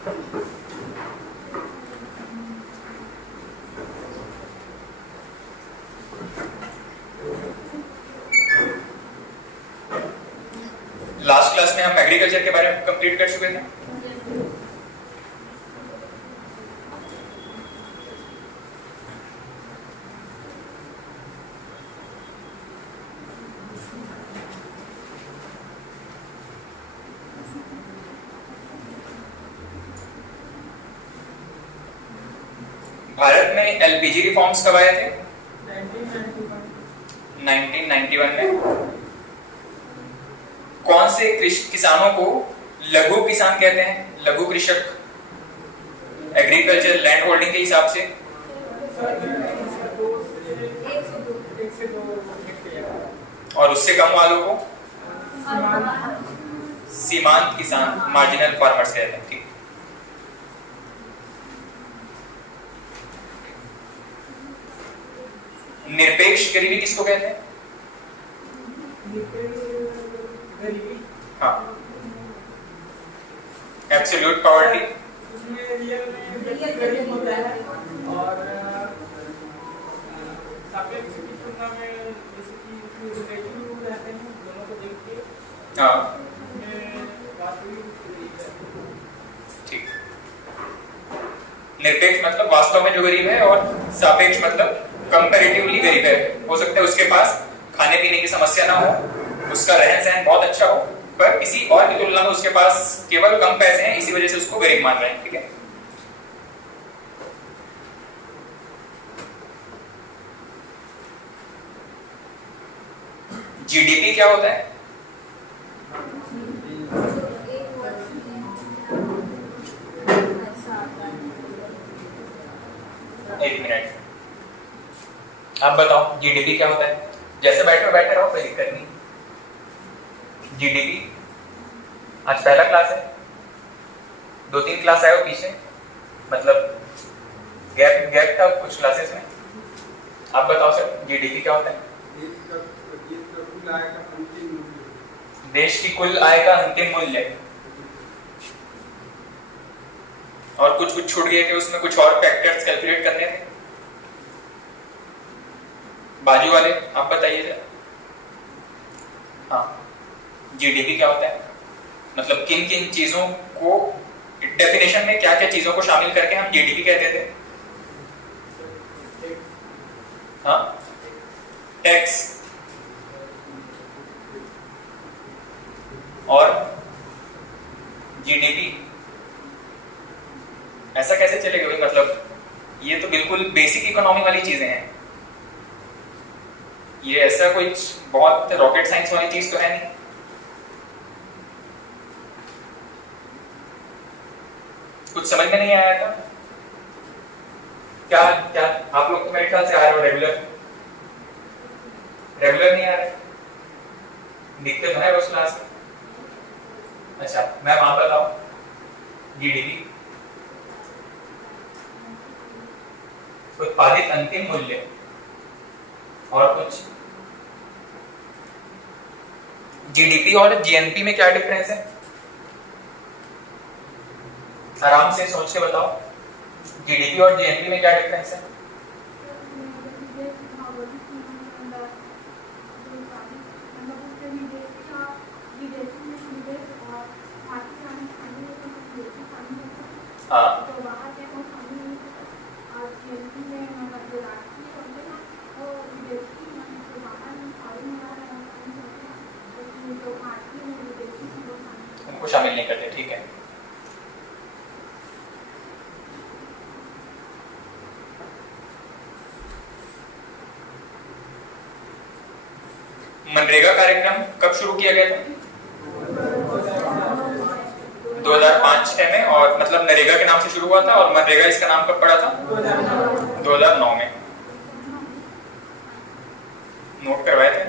Last class में हम agriculture के बारे में कंप्लीट कर चुके थे। भारत में एलपीजी रिफॉर्म्स कब आए थे? 1991 में। कौन से किसानों को लघु किसान कहते हैं? लघु कृषक, एग्रीकल्चर लैंड होल्डिंग के हिसाब से। और उससे कम वालों को सीमांत किसान, मार्जिनल फार्मर्स कहते हैं। ठीक। निरपेक्ष गरीबी किसको कहते हैं? हाँ, एब्सोल्यूट पॉवर्टी। उसमें रियल में गरीब होता है और सापेक्ष की तुलना में जैसे कि उसमें रिलेटिव लोग रहते हैं, दोनों को देख के हाँ उसमें वास्तविक। ठीक। निरपेक्ष मतलब वास्तव में जो गरीब है, और सापेक्ष मतलब कंपैरेटिवली गरीब है। हो सकता है उसके पास खाने पीने की समस्या ना हो, उसका रहन सहन बहुत अच्छा हो, पर किसी और की तुलना में उसके पास केवल कम पैसे हैं, इसी वजह से उसको गरीब मान रहे हैं। ठीक है। जीडीपी क्या होता है? एक मिनट, आप बताओ जीडीपी क्या होता है? जैसे बैठे रहो, कोई दिक्कत नहीं। जीडीपी आज पहला क्लास है, 2-3 क्लास आए हो पीछे, मतलब गैप था कुछ क्लासेस में। आप बताओ सर, जीडीपी क्या होता है? देश की कुल आय का अंतिम मूल्य। और कुछ छूट गए थे उसमें, कुछ और फैक्टर्स कैलकुलेट करने थे। बाजू वाले आप बताइए जरा। हाँ, जीडीपी क्या होता है? मतलब किन किन चीजों को, डेफिनेशन में क्या क्या चीजों को शामिल करके हम जीडीपी कहते थे? हाँ, टैक्स और जीडीपी। ऐसा कैसे चलेगा भाई? मतलब ये तो बिल्कुल बेसिक इकोनॉमी वाली चीजें हैं, ये ऐसा कोई बहुत रॉकेट साइंस वाली चीज तो है नहीं। कुछ समझ में नहीं आया था क्या? क्या आप लोग तो मेरे ख्याल से आ रहे हो रेगुलर नहीं आ रहे? दिखते तो है उस क्लास में। अच्छा मैम आप बताओ, जीडीपी उत्पादित अंतिम मूल्य, और कुछ? जीडीपी और जीएनपी में क्या डिफरेंस है? आराम से सोच के बताओ, जीडीपी और जीएनपी में क्या डिफरेंस है? हाँ, उनको शामिल नहीं करते। ठीक है। मनरेगा कार्यक्रम कब शुरू किया गया था? 2005-6 में। और मतलब नरेगा के नाम से शुरू हुआ था, और मनरेगा इसका नाम कब पड़ा था? 2009 में। नोट करवाए थे।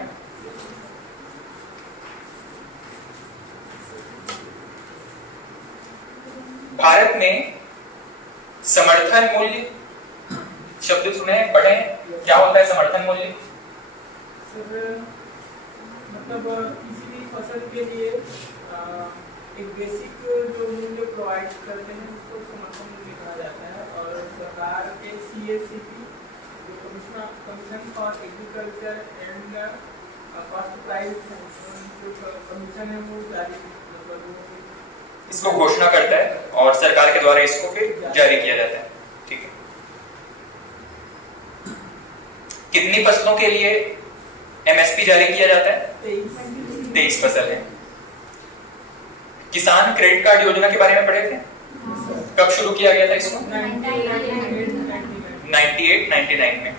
भारत में समर्थन मूल्य शब्द सुने, पढ़े, क्या होता है समर्थन मूल्य? मतलब किसी भी फसल के लिए एक बेसिक जो मूल्य प्रोवाइड करते हैं उसको समर्थन मूल्य कहा जाता है। और सरकार के CACP जो commission for agriculture and cost price जो कमीशन है वो जारी इसको घोषणा करता है और सरकार के द्वारा इसको फिर जारी किया जाता है। ठीक है, कितनी फसलों के लिए MSP जारी किया जाता है? 23 फसल है। किसान क्रेडिट कार्ड योजना के बारे में पढ़े थे? कब शुरू किया गया था इसको? 98-99 में।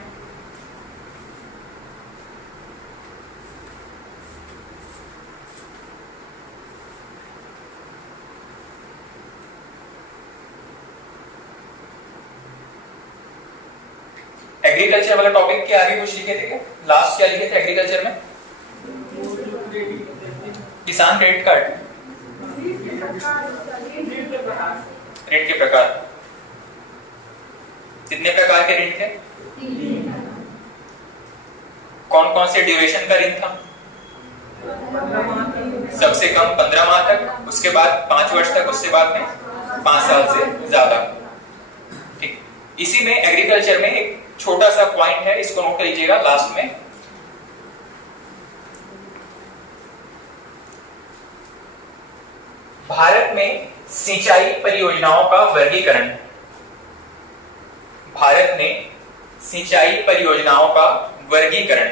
एग्रीकल्चर वाला टॉपिक के आगे कुछ लिखे थे क्या? लास्ट क्या लिखे थे एग्रीकल्चर में? किसान क्रेडिट कार्ड, ऋण के प्रकार। कितने प्रकार के ऋण थे? कौन कौन से ड्यूरेशन का ऋण था? सबसे कम 15 माह तक, उसके बाद 5 वर्ष तक, उससे बाद में 5 साल से ज्यादा। ठीक, इसी में एग्रीकल्चर में एक छोटा सा पॉइंट है, इसको नोट कर लीजिएगा लास्ट में। भारत में सिंचाई परियोजनाओं का वर्गीकरण। भारत में सिंचाई परियोजनाओं का वर्गीकरण।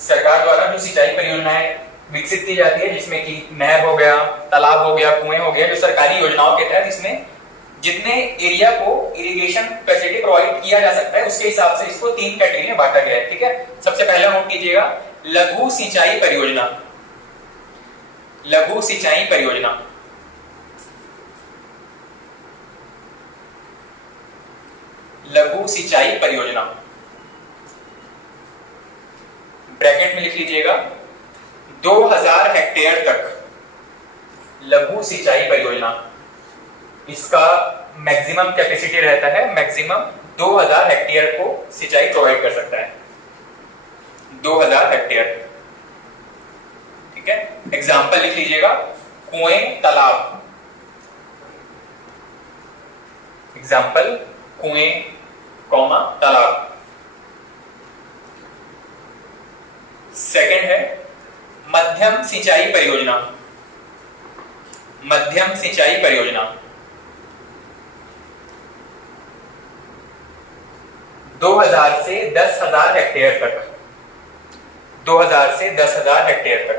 सरकार द्वारा जो सिंचाई परियोजनाएं विकसित की जाती है, जिसमें कि नहर हो गया, तालाब हो गया, कुएं हो गया, जो सरकारी योजनाओं के तहत इसमें जितने एरिया को इरिगेशन फैसिलिटी प्रोवाइड किया जा सकता है, उसके हिसाब से इसको 3 कैटेगरी में बांटा गया है। ठीक है, सबसे पहला नोट कीजिएगा, लघु सिंचाई परियोजना। लघु सिंचाई परियोजना, लघु सिंचाई परियोजना, ब्रैकेट में लिख लीजिएगा 2000 हेक्टेयर तक लघु सिंचाई परियोजना। इसका मैक्सिमम कैपेसिटी रहता है, मैक्सिमम 2000 हेक्टेयर को सिंचाई प्रोवाइड कर सकता है, 2000 हेक्टेयर। ठीक है, एग्जांपल लिख लीजिएगा, कुएं, तालाब। एग्जांपल कुएं, कॉमा, तालाब। सेकंड है मध्यम सिंचाई परियोजना। मध्यम सिंचाई परियोजना 2000 से 10,000 हेक्टेयर तक, 2000 से 10,000 हेक्टेयर तक।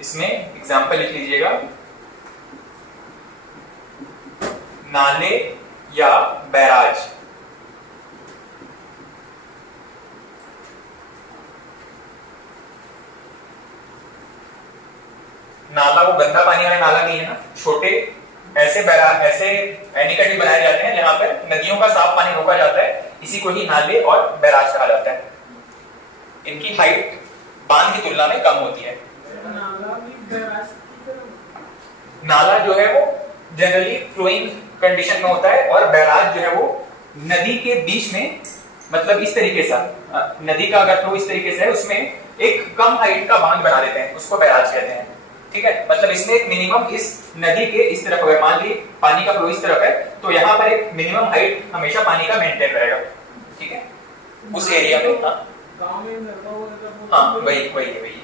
इसमें एग्जांपल लिख लीजिएगा, नाले या बैराज। नाला वो गंदा पानी वाला नाला नहीं है ना, छोटे ऐसे बैराज, ऐसे एनीकट बनाए जाते हैं जहां पर नदियों का साफ पानी रोका जाता है, इसी को ही नाले और बैराज कहा जाता है। इनकी हाइट बांध की तुलना में कम होती है। नाला जो है वो जनरली फ्लोइंग कंडीशन में होता है, और बैराज जो है वो नदी के बीच में, मतलब इस तरीके से, नदी का अगर फ्लो इस तरीके से है, उसमें एक कम हाइट का बांध बना देते हैं, उसको बैराज कहते हैं। ठीक है, मतलब इसमें एक मिनिमम, इस नदी के इस तरफ अगर मान ली पानी का फ्लो इस तरफ है, तो यहाँ पर एक मिनिमम हाइट हमेशा पानी का मेंटेन रहेगा। ठीक है, उस एरिया में। हाँ, वही वही वही।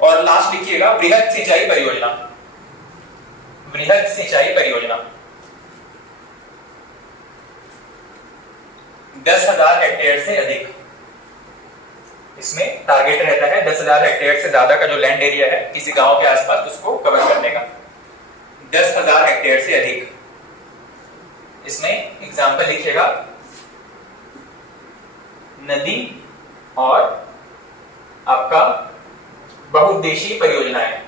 और लास्ट लिखिएगा, वृहद सिंचाई परियोजना। वृहद सिंचाई परियोजना 10,000 हेक्टेयर से अधिक। इसमें टारगेट रहता है 10,000 हेक्टेयर से ज्यादा का जो लैंड एरिया है किसी गांव के आसपास, उसको कवर करने का। 10,000 हेक्टेयर से अधिक। इसमें एग्जांपल लिखिएगा, नदी और आपका बहुउद्देशीय परियोजनाएं।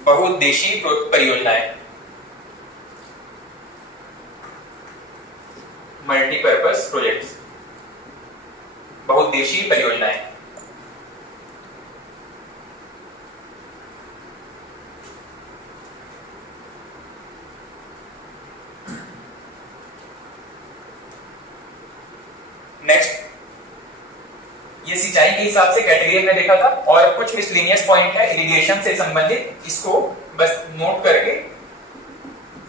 बहुउद्देशीय परियोजनाएं, मल्टीपर्पस प्रोजेक्ट्स, बहुउद्देशीय परियोजनाएं। ये सिंचाई के हिसाब से कैटेगरी में देखा था, और कुछ मिसलेनियस पॉइंट है इरिगेशन से संबंधित, इसको बस नोट करके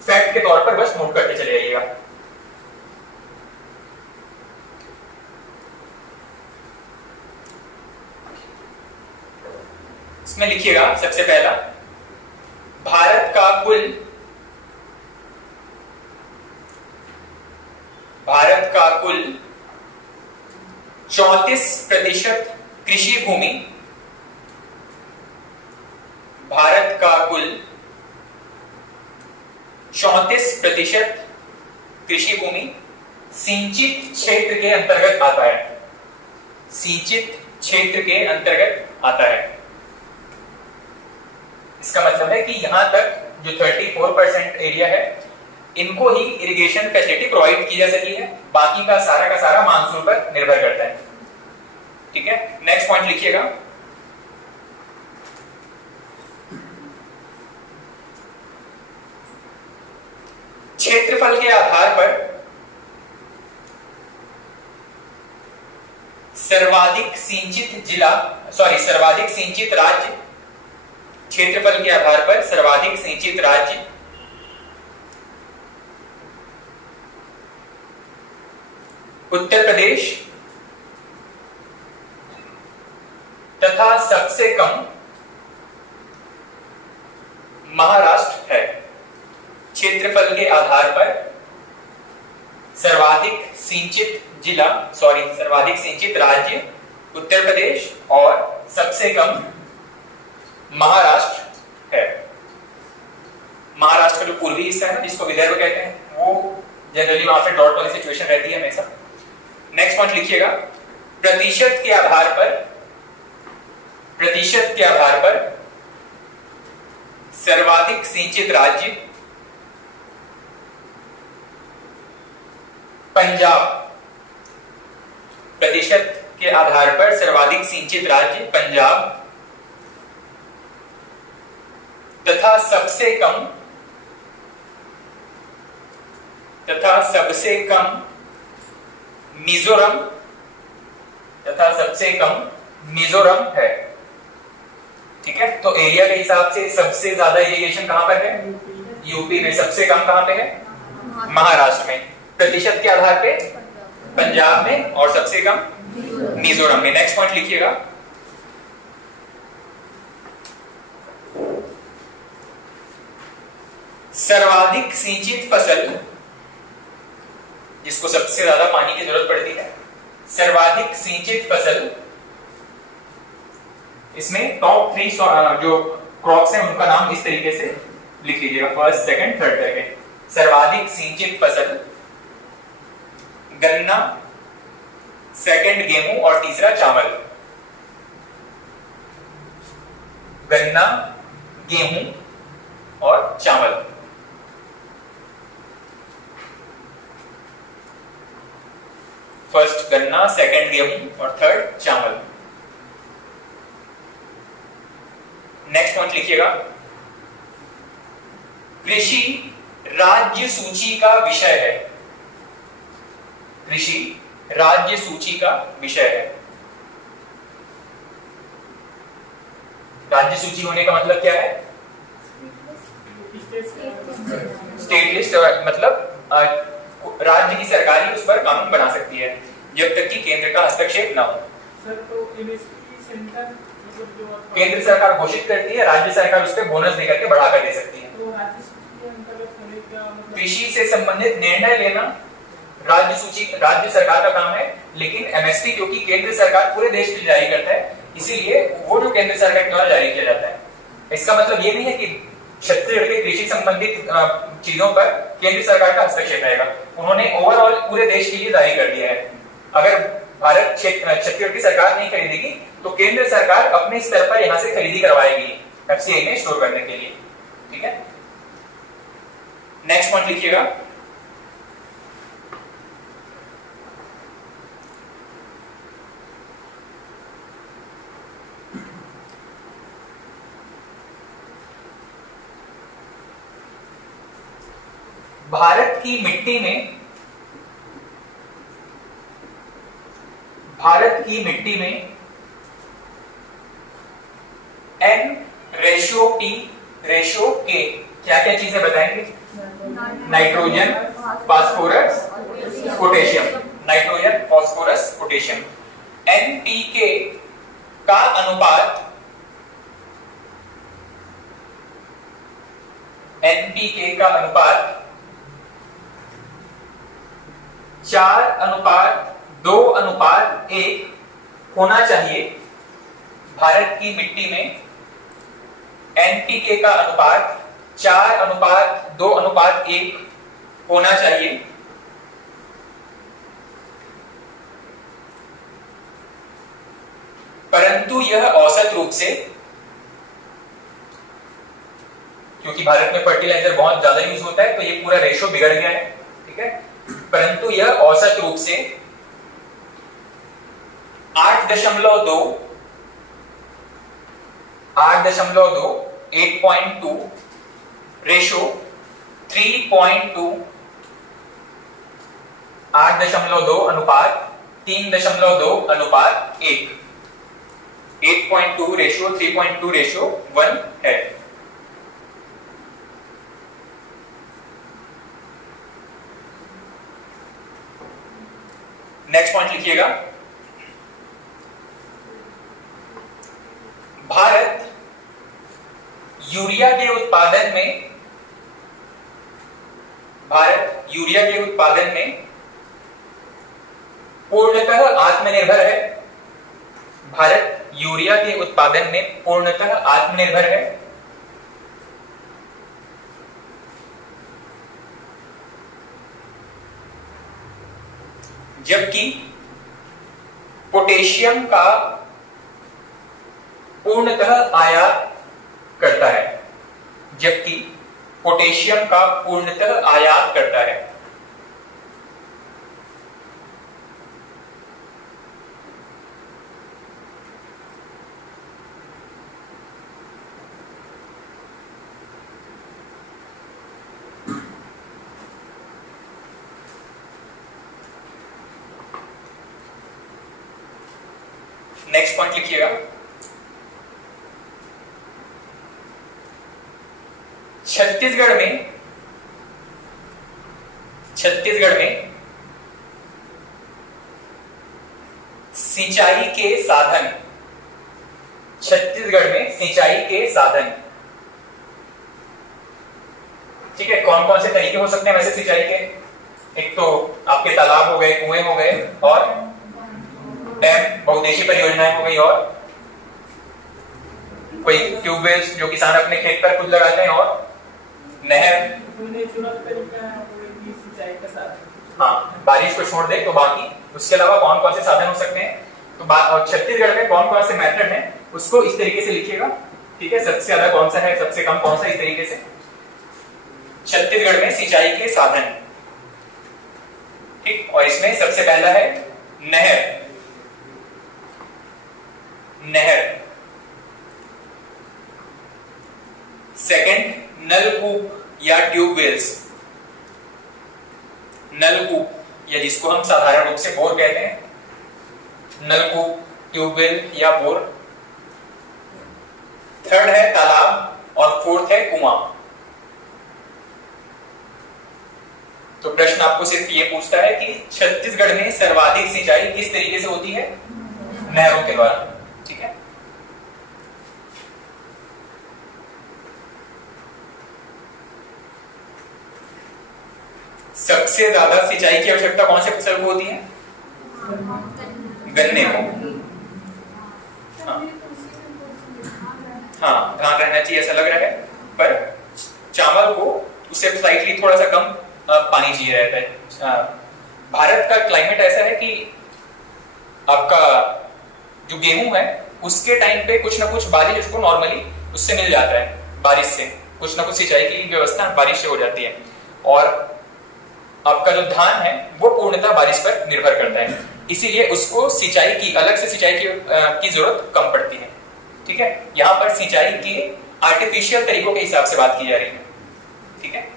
फैक्ट के तौर पर बस नोट करके चले आइएगा। इसमें लिखिएगा सबसे पहला, भारत का कुल 34% कृषि भूमि, भारत का कुल 34% कृषि भूमि सिंचित क्षेत्र के अंतर्गत आता है, सिंचित क्षेत्र के अंतर्गत आता है। इसका मतलब है कि यहां तक जो 34% एरिया है, इनको ही इरिगेशन फैसिलिटी प्रोवाइड की जा सकी है, बाकी का सारा मानसून पर निर्भर करता है। ठीक है, नेक्स्ट पॉइंट लिखिएगा, क्षेत्रफल के आधार पर सर्वाधिक सिंचित राज्य, क्षेत्रफल के आधार पर सर्वाधिक सिंचित राज्य उत्तर प्रदेश तथा सबसे कम महाराष्ट्र है। क्षेत्रफल के आधार पर सर्वाधिक सिंचित राज्य उत्तर प्रदेश और सबसे कम महाराष्ट्र है। महाराष्ट्र का जो पूर्वी हिस्सा है ना, जिसको विदर्भ कहते हैं, वो जनरली वहां पे ड्रॉट वाली सिचुएशन रहती है हमेशा। नेक्स्ट पॉइंट लिखिएगा, प्रतिशत के आधार पर सर्वाधिक सिंचित राज्य पंजाब, प्रतिशत के आधार पर सर्वाधिक सिंचित राज्य पंजाब तथा सबसे कम मिजोरम है। ठीक है, तो एरिया के हिसाब से सबसे ज्यादा इरिगेशन कहां पर है? यूपी में। सबसे कम कहां पे है? महाराष्ट्र में। प्रतिशत के आधार पे पंजाब में और सबसे कम मिजोरम में। नेक्स्ट पॉइंट लिखिएगा, सर्वाधिक सिंचित फसल, जिसको सबसे ज्यादा पानी की जरूरत पड़ती है, सर्वाधिक सिंचित फसल, इसमें टॉप 3 जो क्रॉप्स हैं उनका नाम इस तरीके से लिख लीजिएगा, फर्स्ट, सेकंड, थर्ड करके। सर्वाधिक सिंचित फसल गन्ना, सेकंड गेहूं और तीसरा चावल। गन्ना, गेहूं और चावल। फर्स्ट गन्ना, सेकंड गेहूं और थर्ड चावल। नेक्स्ट पॉइंट लिखिएगा, कृषि राज्य सूची का विषय है। कृषि राज्य सूची का विषय है। राज्य सूची होने का मतलब क्या है? स्टेट लिस्ट, मतलब राज्य की सरकार ही उस पर कानून बना सकती है जब तक कि केंद्र का हस्तक्षेप ना हो। सर, तो एमएसपी सेंटर केंद्र सरकार घोषित करती है, राज्य सरकार उस पर बोनस देकर के बढ़ाकर दे सकती है। तो राज्य सूची के अंतर्गत होने का मतलब कृषि से संबंधित निर्णय लेना राज्य सरकार का काम है, लेकिन एमएसपी क्योंकि केंद्र सरकार पूरे देश के लिए जारी करता है, इसीलिए वो जो केंद्र सरकार के द्वारा जारी किया जाता है। इसका मतलब ये नहीं है कि छत्तीसगढ़ के कृषि संबंधित चीजों पर केंद्र सरकार का हस्तक्षेप रहेगा। उन्होंने ओवरऑल पूरे देश के लिए जारी कर दिया है। अगर भारत छत्तीसगढ़ की सरकार नहीं खरीदेगी तो केंद्र सरकार अपने स्तर पर यहां से खरीदी करवाएगी एफसीआई में स्टोर करने के लिए। ठीक है, नेक्स्ट पॉइंट लिखिएगा, भारत की की मिट्टी में N/P/K क्या क्या चीजें बताएंगे? Nitrogen, phosphorus, potassium. Nitrogen, phosphorus, potassium. NPK का अनुपात, NPK का अनुपात 4:2:1 होना चाहिए। भारत की मिट्टी में NPK का अनुपात 4:2:1 होना चाहिए। परंतु यह औसत रूप से, क्योंकि भारत में फर्टिलाइजर बहुत ज्यादा यूज होता है तो ये पूरा रेशो बिगड़ गया है, ठीक है। परंतु यह औसत रूप से 8.2 8.2 रेशो 3.2 8.2 अनुपात 3.2:1 8.2 रेशो 3.2 रेशो 1 है। नेक्स्ट पॉइंट लिखिएगा, भारत यूरिया के उत्पादन में पूर्णतः आत्मनिर्भर है। भारत यूरिया के उत्पादन में पूर्णतः आत्मनिर्भर है। जबकि पोटेशियम का पूर्णतः आयात करता है। नेक्स्ट पॉइंट लिखिएगा, छत्तीसगढ़ में सिंचाई के साधन, ठीक है। कौन कौन से तरीके हो सकते हैं वैसे सिंचाई के? एक तो आपके तालाब हो गए, कुएं हो गए, और डैम, बहुउद्देशीय परियोजनाएं हो गई, और कोई ट्यूबवेल्स जो किसान अपने खेत पर खुद लगाते हैं, और नहर। हाँ, बारिश को छोड़ दे तो बाकी उसके अलावा कौन कौन से साधन हो सकते हैं। तो और छत्तीसगढ़ में कौन कौन से मेथड हैं उसको इस तरीके से लिखिएगा, ठीक है। सबसे ज्यादा कौन सा है, सबसे कम कौन सा, इस तरीके से। छत्तीसगढ़ में सिंचाई के साधन, ठीक। और इसमें सबसे पहला है नहर। सेकंड, नलकूप या ट्यूबवेल्स। नलकूप, या जिसको हम साधारण रूप से बोर कहते हैं, नलकूप, ट्यूबवेल या बोर। थर्ड है तालाब, और फोर्थ है कुआं। तो प्रश्न आपको सिर्फ ये पूछता है कि छत्तीसगढ़ में सर्वाधिक सिंचाई किस तरीके से होती है? नहरों के द्वारा, ठीक है। सबसे ज्यादा सिंचाई की आवश्यकता कौन से फसल को होती है? गन्ने को। हाँ, ध्यान रहना चाहिए, ऐसा लग रहा है, पर चावल को उससे स्लाइटली थोड़ा सा कम पानी चाहिए रहता है। भारत का क्लाइमेट ऐसा है कि आपका जो गेहूं है उसके टाइम पे कुछ ना कुछ बारिश उसको नॉर्मली उससे मिल जाता है, बारिश से कुछ ना कुछ सिंचाई की व्यवस्था बारिश से हो जाती है। और आपका जो धान है वो पूर्णतः बारिश पर निर्भर करता है, इसीलिए उसको सिंचाई की अलग से सिंचाई की जरूरत कम पड़ती है, ठीक है। यहाँ पर सिंचाई की आर्टिफिशियल तरीकों के हिसाब से बात की जा रही है, ठीक है।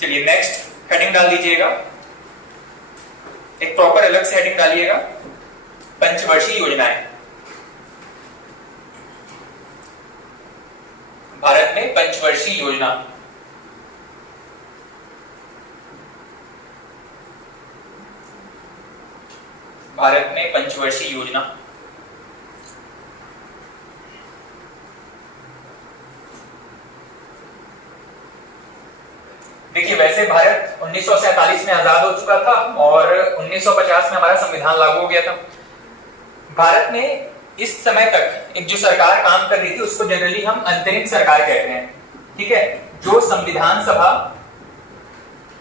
चलिए नेक्स्ट हेडिंग डाल दीजिएगा, एक प्रॉपर अलग से हेडिंग डालिएगा, पंचवर्षीय योजनाएं, भारत में पंचवर्षीय योजना, भारत में पंचवर्षीय योजना। देखिए वैसे भारत 1947 में आजाद हो चुका था और 1950 में हमारा संविधान लागू हो गया था। भारत में इस समय तक एक जो सरकार काम कर रही थी उसको जनरली हम अंतरिम सरकार कहते हैं, ठीक है। जो संविधान सभा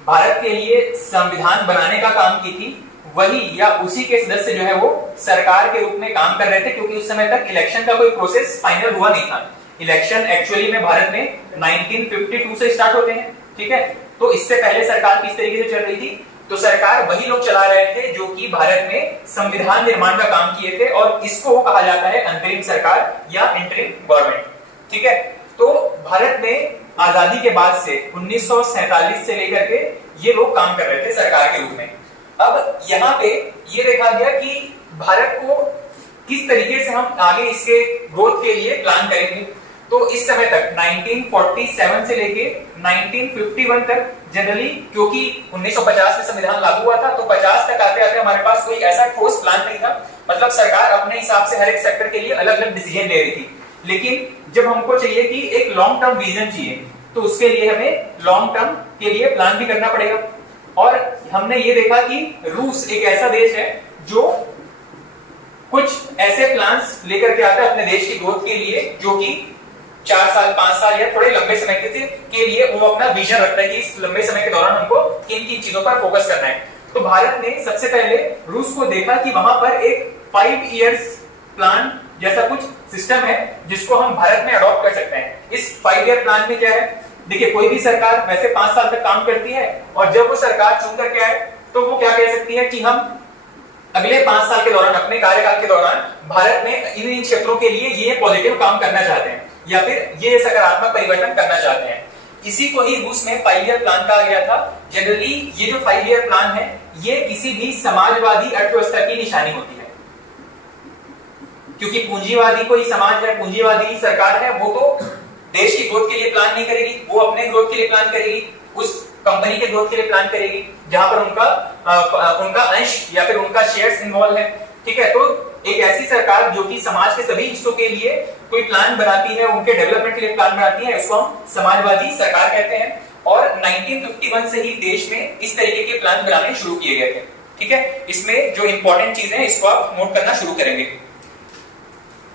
भारत के लिए संविधान बनाने का काम की थी वही या उसी के सदस्य जो है वो सरकार के रूप में काम कर रहे थे, क्योंकि उस समय तक इलेक्शन का कोई प्रोसेस फाइनल हुआ नहीं था। इलेक्शन एक्चुअली में भारत में 1952 से स्टार्ट होते हैं, ठीक है। तो इससे पहले सरकार किस तरीके से चल रही थी, तो सरकार वही लोग चला रहे थे जो कि भारत में संविधान निर्माण का काम किए थे, और इसको कहा जाता है अंतरिम सरकार या इंटरिम गवर्नमेंट, ठीक है। तो भारत में आजादी के बाद से 1947 से लेकर के ये लोग काम कर रहे थे सरकार के रूप में। अब यहाँ पे ये देखा गया कि भारत को किस तरीके से हम आगे इसके ग्रोथ के लिए प्लान करेंगे। तो इस समय तक 1947 से लेके 1951 तक जनरली, क्योंकि 1950 में संविधान लागू हुआ था, तो 50 तक आते आते हमारे पास कोई ऐसा ठोस प्लान नहीं था। मतलब सरकार अपने हिसाब से हर एक सेक्टर के लिए अलग अलग डिसीजन ले रही थी। लेकिन जब हमको चाहिए कि एक लॉन्ग टर्म विजन चाहिए, तो उसके लिए हमें लॉन्ग टर्म के लिए प्लान भी करना पड़ेगा। और हमने ये देखा कि रूस एक ऐसा देश है जो कुछ ऐसे प्लान्स लेकर के आता है अपने देश की ग्रोथ के लिए, जो कि 4 साल 5 साल या थोड़े लंबे समय के लिए वो अपना विजन रखता है कि इस लंबे समय के दौरान हमको किन किन चीजों पर फोकस करना है। तो भारत ने सबसे पहले रूस को देखा कि वहां पर एक 5 इयर्स प्लान जैसा कुछ सिस्टम है जिसको हम भारत में अडॉप्ट कर सकते हैं। इस 5 ईयर प्लान में क्या है, देखिए कोई भी सरकार वैसे 5 साल तक काम करती है, और जब वो सरकार चुन करके आए तो वो क्या कह सकती है कि हम अगले 5 साल के दौरान, अपने कार्यकाल के दौरान भारत में इन क्षेत्रों के लिए ये पॉजिटिव काम करना चाहते हैं या फिर ये सकारात्मक परिवर्तन करना चाहते हैं। इसी को ही रूस में 5 ईयर प्लान कहा गया था। जनरली ये जो 5 ईयर प्लान है ये किसी भी समाजवादी अर्थव्यवस्था की निशानी होती है, क्योंकि पूंजीवादी कोई समाज है, पूंजीवादी सरकार है, वो तो देश की ग्रोथ के लिए प्लान नहीं करेगी, वो अपने ग्रोथ के लिए प्लान करेगी, उस कंपनी के ग्रोथ के लिए प्लान करेगी जहां पर उनका अंश या फिर उनका शेयर्स इन्वॉल्व है, ठीक है। तो एक ऐसी सरकार जो कि समाज के सभी हिस्सों के लिए कोई प्लान बनाती है, उनके डेवलपमेंट के लिए प्लान बनाती है, उसको हम समाजवादी सरकार कहते हैं। और 1951 से ही देश में इस तरीके के प्लान बनाने शुरू किए गए थे, ठीक है। इसमें जो इंपॉर्टेंट चीजें हैं इसको आप नोट करना शुरू करेंगे।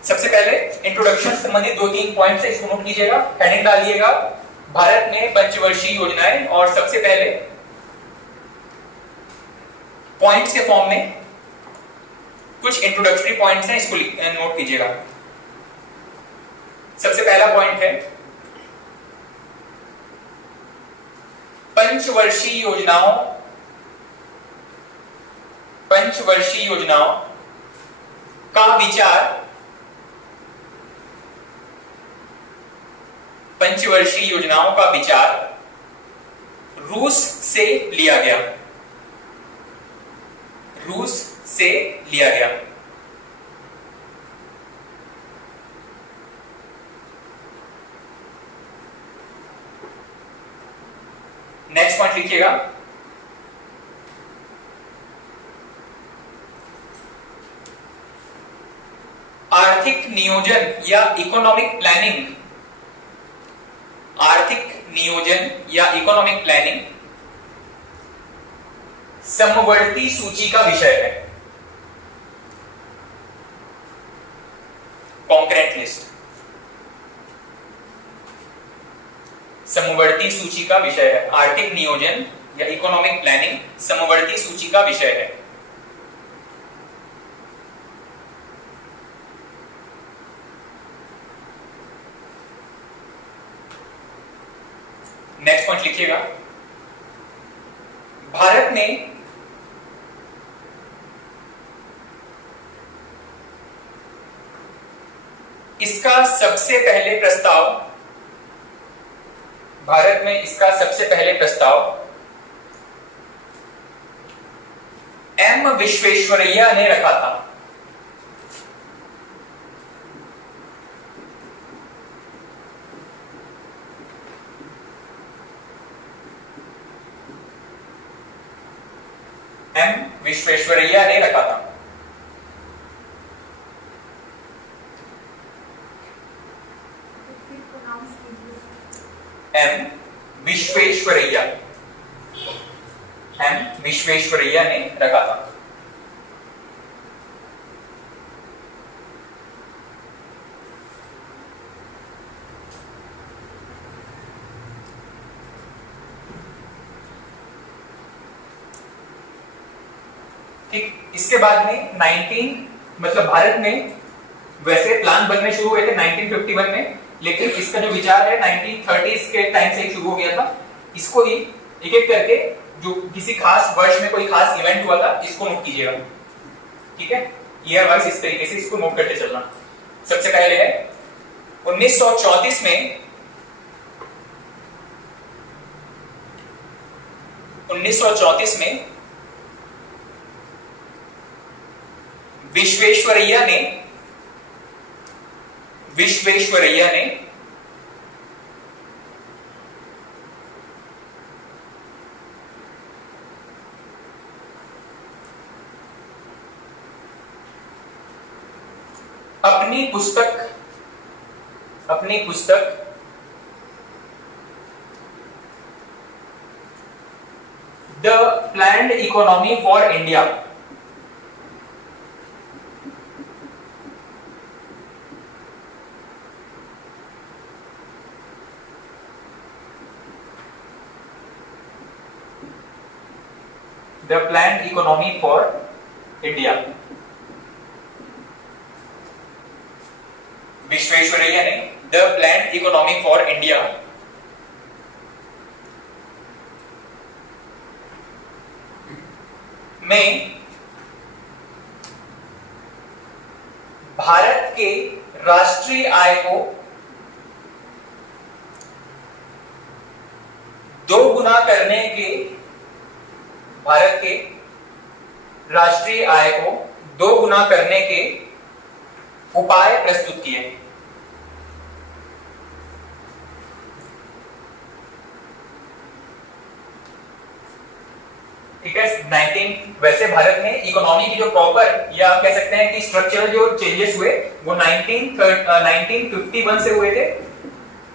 सबसे पहले इंट्रोडक्शन संबंधित 2-3 पॉइंट्स है, इसको नोट कीजिएगा, हेडिंग डालिएगा भारत में पंचवर्षीय योजनाएं, और सबसे पहले पॉइंट्स के फॉर्म में कुछ इंट्रोडक्टरी पॉइंट्स हैं, इसको नोट कीजिएगा। सबसे पहला पॉइंट है पंचवर्षीय योजनाओं का विचार पंचवर्षीय योजनाओं का विचार रूस से लिया गया, रूस से लिया गया। नेक्स्ट पॉइंट लिखिएगा, आर्थिक नियोजन या इकोनॉमिक प्लानिंग, आर्थिक नियोजन या इकोनॉमिक प्लानिंग समवर्ती सूची का विषय है, कॉन्करेंट लिस्ट, समवर्ती सूची का विषय है। आर्थिक नियोजन या इकोनॉमिक प्लानिंग समवर्ती सूची का विषय है। नेक्स्ट पॉइंट लिखिएगा, भारत ने इसका सबसे पहले प्रस्ताव, भारत में इसका सबसे पहले प्रस्ताव एम विश्वेश्वरैया ने रखा था, एम विश्वेश्वरैया ने रखा था। एम विश्वेश्वरैया, एम विश्वेश्वरैया ने रखा था। ठीक, इसके बाद में 19 मतलब भारत में वैसे प्लान बनने शुरू हुए थे 1951 में, लेकिन इसका जो विचार है 1930s के टाइम से ही शुरू हो गया था। इसको ही एक एक करके जो किसी खास वर्ष में कोई खास इवेंट हुआ था इसको नोट कीजिएगा, ठीक है। ईयर वाइज इस तरीके से इसको नोट करते चलना। सबसे पहले है 1934 में, 1934 में विश्वेश्वरैया ने अपनी पुस्तक the planned economy for India, the planned economy for India, Visvesvaraya ने the planned economy for India में भारत के राष्ट्रीय आय को 2 गुना करने के, भारत के राष्ट्रीय आय को 2 गुना करने के उपाय प्रस्तुत किए। ठीक है, 19 वैसे भारत में इकोनॉमी की जो प्रॉपर या कह सकते हैं कि स्ट्रक्चरल जो चेंजेस हुए वो 1951 से हुए थे।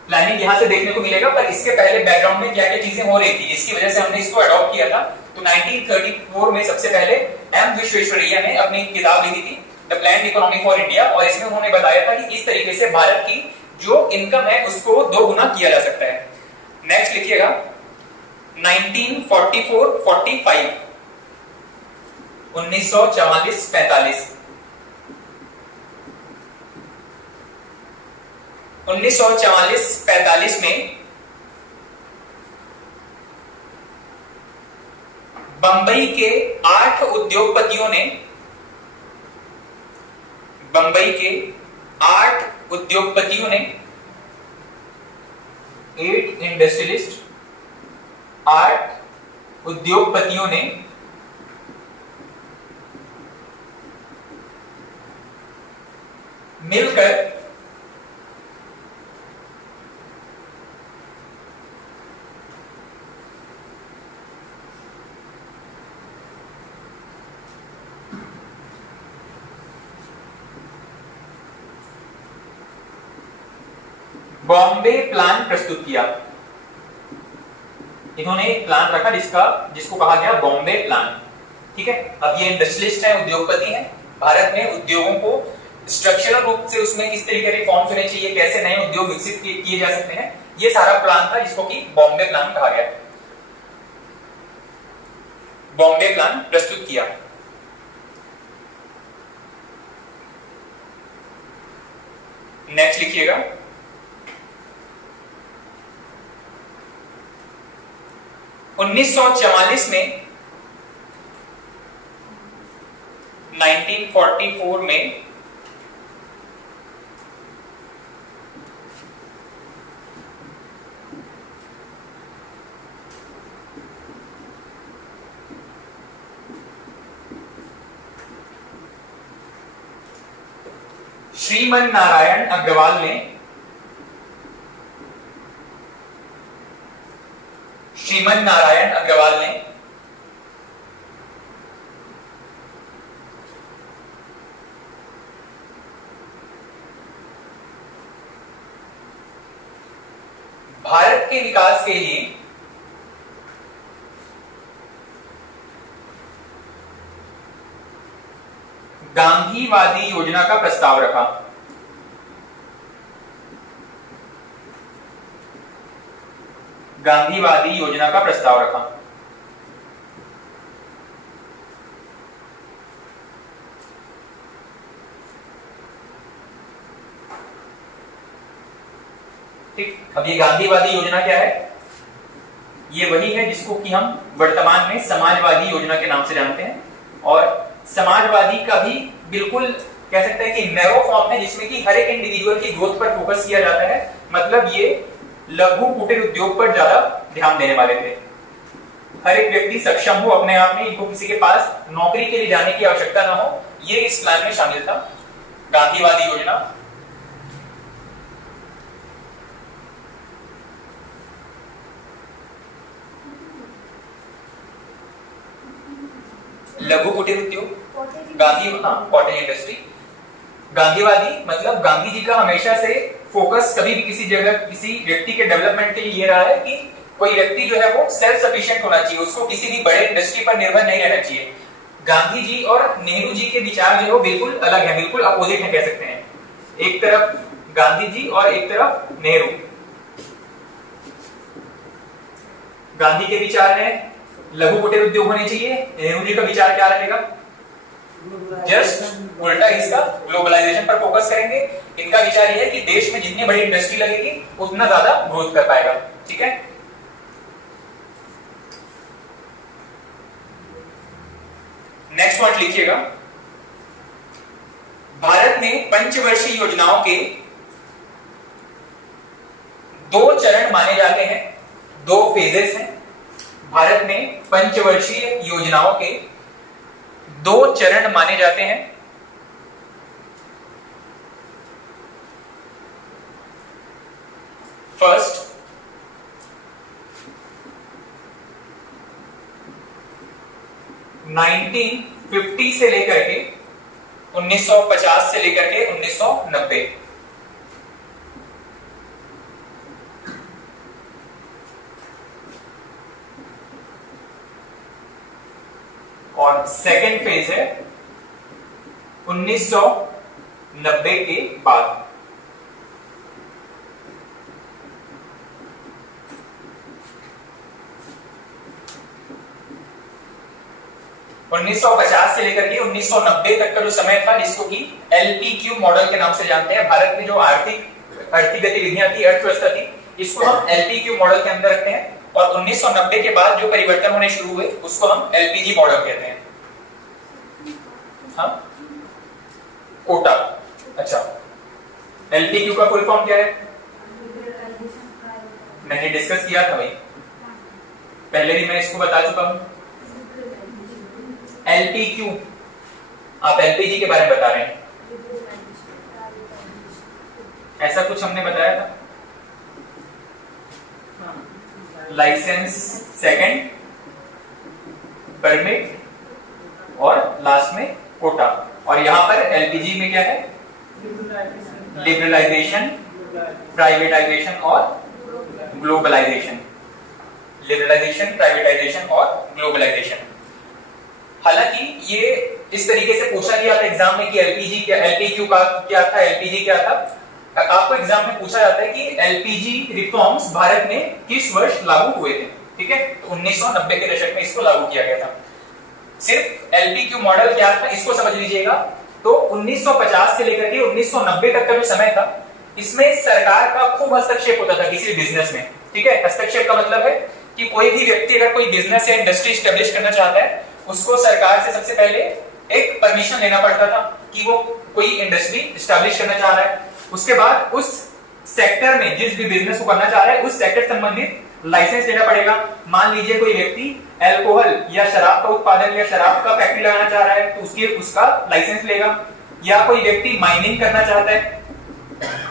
प्लानिंग यहां से देखने को मिलेगा, पर इसके पहले बैकग्राउंड में क्या क्या चीजें हो रही थी जिसकी वजह से हमने इसको अडॉप्ट किया था। तो 1934 में सबसे पहले एम विश्वेश्वरैया ने अपनी किताब लिखी थी the planned economy for India, और इसमें उन्होंने बताया था कि इस तरीके से भारत की जो इनकम है उसको 2 गुना किया जा सकता है। नेक्स्ट लिखिएगा 1944-45, 1944-45, 1944-45 में बंबई के 8 उद्योगपतियों ने, बंबई के 8 उद्योगपतियों ने, 8 इंडस्ट्रियलिस्ट, 8 उद्योगपतियों ने मिलकर बॉम्बे प्लान प्रस्तुत किया। इन्होंने एक प्लान रखा जिसको कहा गया बॉम्बे प्लान। ठीक है, अब ये इंडस्ट्रियलिस्ट है, उद्योगपति हैं। भारत में उद्योगों को स्ट्रक्चरल रूप से उसमें किस तरीके के रिफॉर्म्स होने चाहिए, कैसे नए उद्योग विकसित किए जा सकते हैं, ये सारा प्लान था जिसको कि बॉम्बे प्लान कहा गया। बॉम्बे प्लान प्रस्तुत किया। नेक्स्ट लिखिएगा 1944 में, 1944 में श्रीमन नारायण अग्रवाल ने, श्रीमन नारायण अग्रवाल ने भारत के विकास के लिए गांधीवादी योजना का प्रस्ताव रखा। गांधीवादी योजना का प्रस्ताव रखा। ठीक, अब ये गांधीवादी योजना क्या है? ये वही है जिसको कि हम वर्तमान में समाजवादी योजना के नाम से जानते हैं। और समाजवादी का भी बिल्कुल कह सकते हैं कि नैरो फॉर्म है, जिसमें कि हर एक इंडिविजुअल की ग्रोथ पर फोकस किया जाता है। मतलब ये लघु कुटीर उद्योग पर ज्यादा ध्यान देने वाले थे। हर एक व्यक्ति सक्षम हो अपने आप में, इनको किसी के पास नौकरी के लिए जाने की आवश्यकता ना हो, ये इस प्लान में शामिल था, गांधीवादी योजना। लघु कुटीर उद्योग, कॉटेज इंडस्ट्री। गांधीवादी मतलब गांधी जी का हमेशा से फोकस कभी भी किसी जगह किसी व्यक्ति के डेवलपमेंट के लिए ये रहा है कि कोई व्यक्ति जो है वो सेल्फ सफिशिएंट होना चाहिए, उसको किसी भी बड़े इंडस्ट्री पर निर्भर नहीं रहना चाहिए। गांधी जी और नेहरू जी के विचार जो है वो बिल्कुल अलग है, बिल्कुल अपोजिट है कह सकते हैं। एक तरफ गांधी जी और एक तरफ नेहरू। गांधी के विचार है लघु कुटीर उद्योग होने चाहिए, नेहरू जी का विचार क्या रहेगा? जस्ट उल्टा, इसका ग्लोबलाइजेशन पर फोकस करेंगे। इनका विचार यह है कि देश में जितनी बड़ी इंडस्ट्री लगेगी उतना ज्यादा ग्रोथ कर पाएगा। ठीक है, नेक्स्ट पॉइंट लिखिएगा। भारत में पंचवर्षीय योजनाओं के 2 चरण माने जाते हैं, 2 फेजेस हैं। भारत में पंचवर्षीय योजनाओं के 2 चरण माने जाते हैं। फर्स्ट, (1950) से लेकर के 1950 से लेकर के 1990। और सेकेंड फेज है 1990 के बाद। उन्नीस सौ 1950 से लेकर के 1990 तक का जो समय था, जिसको कि LPQ मॉडल के नाम से जानते हैं। भारत में जो आर्थिक गतिविधियां थी, अर्थव्यवस्था थी, इसको हम LPQ मॉडल के अंदर रखते हैं। और 1990 के बाद जो परिवर्तन होने शुरू हुए उसको हम LPG मॉडल कहते हैं। हाँ, कोटा। अच्छा, LPQ का फुल फॉर्म क्या है? मैंने डिस्कस किया था भाई, पहले भी मैं इसको बता चुका हूं। LPQ, आप LPG के बारे में बता रहे हैं, ऐसा कुछ हमने बताया था। लाइसेंस, सेकंड परमिट और लास्ट में कोटा। और यहां पर LPG में क्या है? लिबरलाइजेशन, प्राइवेटाइजेशन और ग्लोबलाइजेशन। लिबरलाइजेशन, प्राइवेटाइजेशन और ग्लोबलाइजेशन। हालांकि ये इस तरीके से पूछा गया था एग्जाम में कि LPG क्या, LPQ का क्या था, LPG क्या था। आपको एग्जाम में पूछा जाता है कि LPG रिफॉर्म्स भारत में किस वर्ष लागू हुए थे। ठीक है, तो 1990 के दशक में इसको लागू किया गया था। सिर्फ LPQ मॉडल क्या था इसको समझ लीजिएगा। तो 1950 से लेकर के 1990 तक का जो समय था, इसमें सरकार का खूब हस्तक्षेप होता था किसी बिजनेस में। ठीक है, हस्तक्षेप का मतलब है कि कोई भी व्यक्ति अगर कोई बिजनेस या इंडस्ट्री स्टैब्लिश करना चाहता है, उसको सरकार से सबसे पहले एक परमिशन लेना पड़ता था कि वो कोई इंडस्ट्री स्टैब्लिश करना चाह रहा है। उसके बाद उस सेक्टर में जिस भी बिजनेस को करना चाह रहा है उस सेक्टर संबंधित लाइसेंस लेना पड़ेगा। मान लीजिए कोई व्यक्ति अल्कोहल या शराब का उत्पादन या शराब का फैक्ट्री लगाना चाह रहा है तो उसका लाइसेंस लेगा। या कोई व्यक्ति माइनिंग करना चाहता है,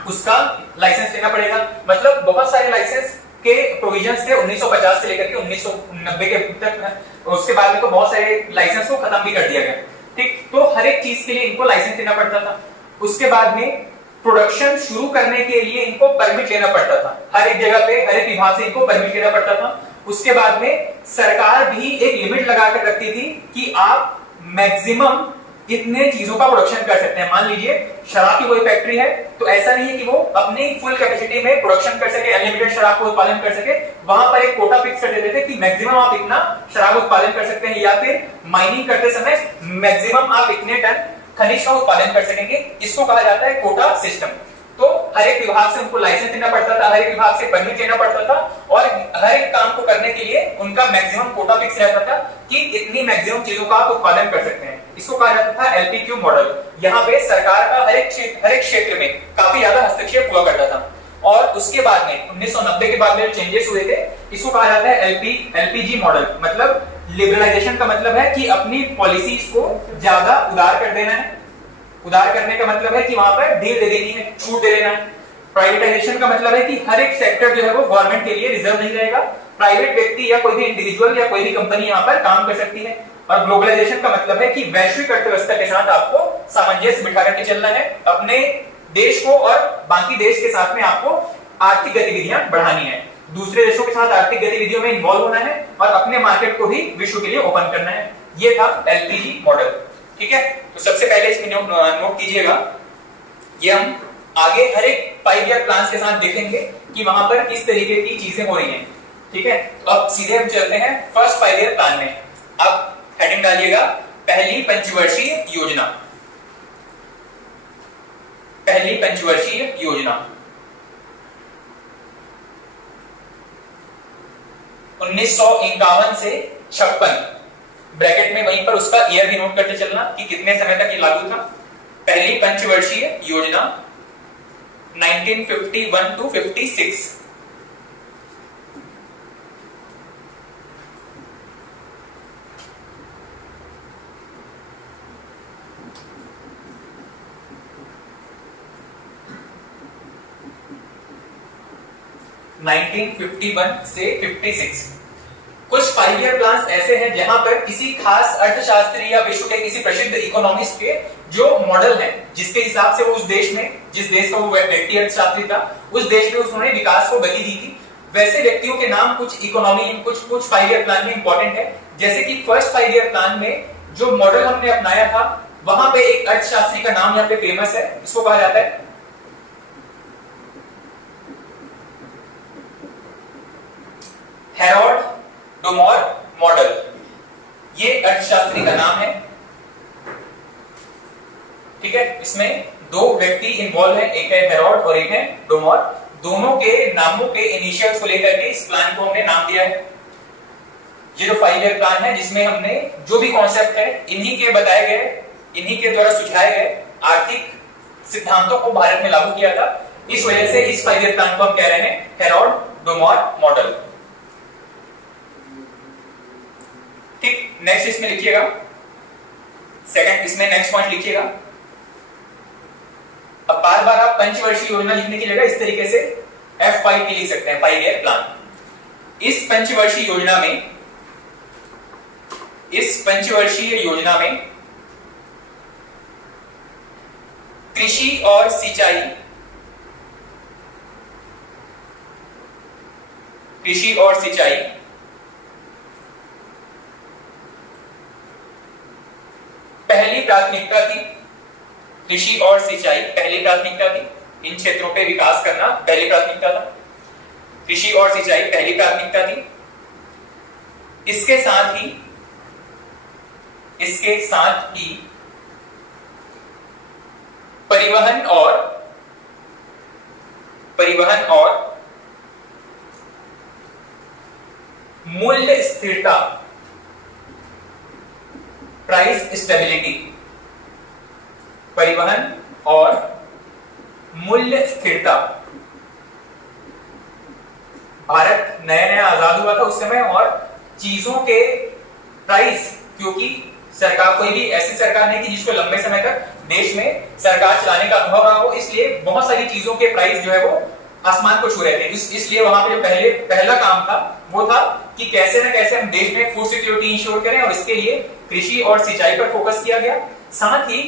उसका लाइसेंस लेना पड़ेगा। मतलब बहुत सारे लाइसेंस के प्रोविजंस थे 1950 से लेकर के 1990 के तक। उसके बाद में तो बहुत सारे लाइसेंस को खत्म भी कर दिया गया। ठीक, तो हर एक चीज के लिए इनको लाइसेंस लेना पड़ता था। उसके बाद में प्रोडक्शन शुरू करने के लिए इनको परमिट लेना पड़ता था, हर एक जगह पे हर एक विभाग से इनको परमिट लेना पड़ता था। उसके बाद में सरकार भी एक लिमिट लगा कर रखती थी कि आप मैक्सिमम इतने चीजों का प्रोडक्शन कर सकते हैं। मान लीजिए शराब की कोई फैक्ट्री है, तो ऐसा नहीं है कि वो अपनी फुल कैपेसिटी में प्रोडक्शन कर सके, अनलिमिटेड शराब को उत्पादन कर सके। वहां पर एक कोटा फिक्स कर देते थे कि मैक्सिमम आप इतना शराब उत्पादन कर सकते हैं, या फिर माइनिंग करते समय मैक्सिमम आप इतने टन खनिज का उत्पादन कर सकेंगे। इसको कहा जाता है कोटा सिस्टम। तो हर एक विभाग से उनको लाइसेंस देना पड़ता था, हर एक विभाग से परमिट लेना पड़ता था, और हर एक काम को करने के लिए उनका मैक्सिमम कोटा फिक्स रहता था कि इतनी मैक्सिमम चीजों का आप उत्पादन कर सकते हैं। इसको कहा जाता था एलपीक्यू मॉडल। यहाँ पे सरकार का हर एक क्षेत्र में काफी ज्यादा हस्तक्षेप हुआ करता था। और उसके बाद में 1990 के बाद में चेंजेस हुए थे, इसको कहा जाता है एलपीजी मॉडल। मतलब लिबरलाइजेशन का मतलब है कि अपनी पॉलिसीज को ज्यादा उदार कर देना है। उदार करने का मतलब है कि वहां पर डील दे देनी है, छूट दे देना है। प्राइवेटाइजेशन का मतलब है कि हर एक सेक्टर जो है वो गवर्नमेंट के लिए रिजर्व नहीं रहेगा, प्राइवेट व्यक्ति या कोई भी इंडिविजुअल या कोई भी कंपनी यहाँ पर काम कर सकती है। और ग्लोबलाइजेशन का मतलब है कि वैश्विक अर्थव्यवस्था के साथ आपको सामंजस्य बिठा करके चलना है, अपने देश को और बाकी देश के साथ में आपको आर्थिक गतिविधियां बढ़ानी है, दूसरे देशों के साथ आर्थिक गतिविधियों में इन्वॉल्व होना है और अपने मार्केट को भी विश्व के लिए ओपन करना है। ये था एलपीजी मॉडल। ठीक है, तो सबसे पहले इसमें नोट कीजिएगा, ये हम आगे हर एक 5 ईयर प्लान के साथ देखेंगे कि वहां पर किस तरीके की चीजें हो रही हैं। ठीक है, तो अब सीधे हम चलते हैं फर्स्ट 5 ईयर प्लान में। अब हेडिंग डालिएगा पहली पंचवर्षीय योजना। पहली पंचवर्षीय योजना 1951 से 56, ब्रैकेट में वहीं पर उसका ईयर भी नोट करते चलना कि कितने समय तक ये लागू था। पहली पंचवर्षीय योजना 1951 to 56। से 56 कुछ 5 ईयर प्लान ऐसे हैं जहां पर किसी खास अर्थशास्त्री या विश्व के किसी प्रसिद्ध इकोनॉमिस्ट के जो मॉडल है, जिसके हिसाब से वो उस देश में, जिस देश का वो व्यक्ति अर्थशास्त्री था, उस देश में उन्होंने विकास को गति दी थी, वैसे व्यक्तियों के नाम कुछ इकोनॉमी कुछ 5 ईयर प्लान में इंपॉर्टेंट है। जैसे कि फर्स्ट 5 ईयर प्लान में जो मॉडल हमने अपनाया था, वहां पे एक अर्थशास्त्री का नाम यहाँ पे फेमस है, इसको कहा जाता है हेरोल्ड डोमोर मॉडल। ये अर्थशास्त्री का नाम है। ठीक है, इसमें 2 व्यक्ति इन्वॉल्व है, एक है हेरोल्ड और एक है डोमोर। दोनों के नामों के इनिशियल्स को लेकर के इस प्लान को हमने नाम दिया है। ये जो 5 ईयर प्लान है, जिसमें हमने जो भी कॉन्सेप्ट है इन्हीं के बताए गए, इन्हीं के द्वारा सुझाए गए आर्थिक सिद्धांतों को भारत में लागू किया था। इस वजह से इस 5 ईयर प्लान को हम कह रहे हैं हेरोल्ड डोमोर मॉडल। ठीक, नेक्स्ट इसमें लिखिएगा, सेकंड इसमें नेक्स्ट पॉइंट लिखिएगा। अब बार बार आप पंचवर्षीय योजना लिखने की जगह इस तरीके से F5 लिख सकते हैं, 5 ईयर प्लान। इस पंचवर्षीय योजना में कृषि और सिंचाई पहली प्राथमिकता थी। कृषि और सिंचाई पहली प्राथमिकता थी। इन क्षेत्रों पे विकास करना पहली प्राथमिकता था। कृषि और सिंचाई पहली प्राथमिकता थी। इसके साथ ही परिवहन और मूल्य स्थिरता, प्राइस स्टेबिलिटी, परिवहन और मूल्य स्थिरता। भारत नया नया आजाद हुआ था उस समय, और चीजों के प्राइस, क्योंकि सरकार कोई भी ऐसी सरकार नहीं थी जिसको लंबे समय तक देश में सरकार चलाने का अनुभव रहा हो, इसलिए बहुत सारी चीजों के प्राइस जो है वो आसमान को छू रहे थे। इसलिए वहां पे जो पहला काम था वो था कि कैसे न कैसे हम देश में फूड सिक्योरिटी इंश्योर करें, और इसके लिए कृषि और सिंचाई पर फोकस किया गया। साथ ही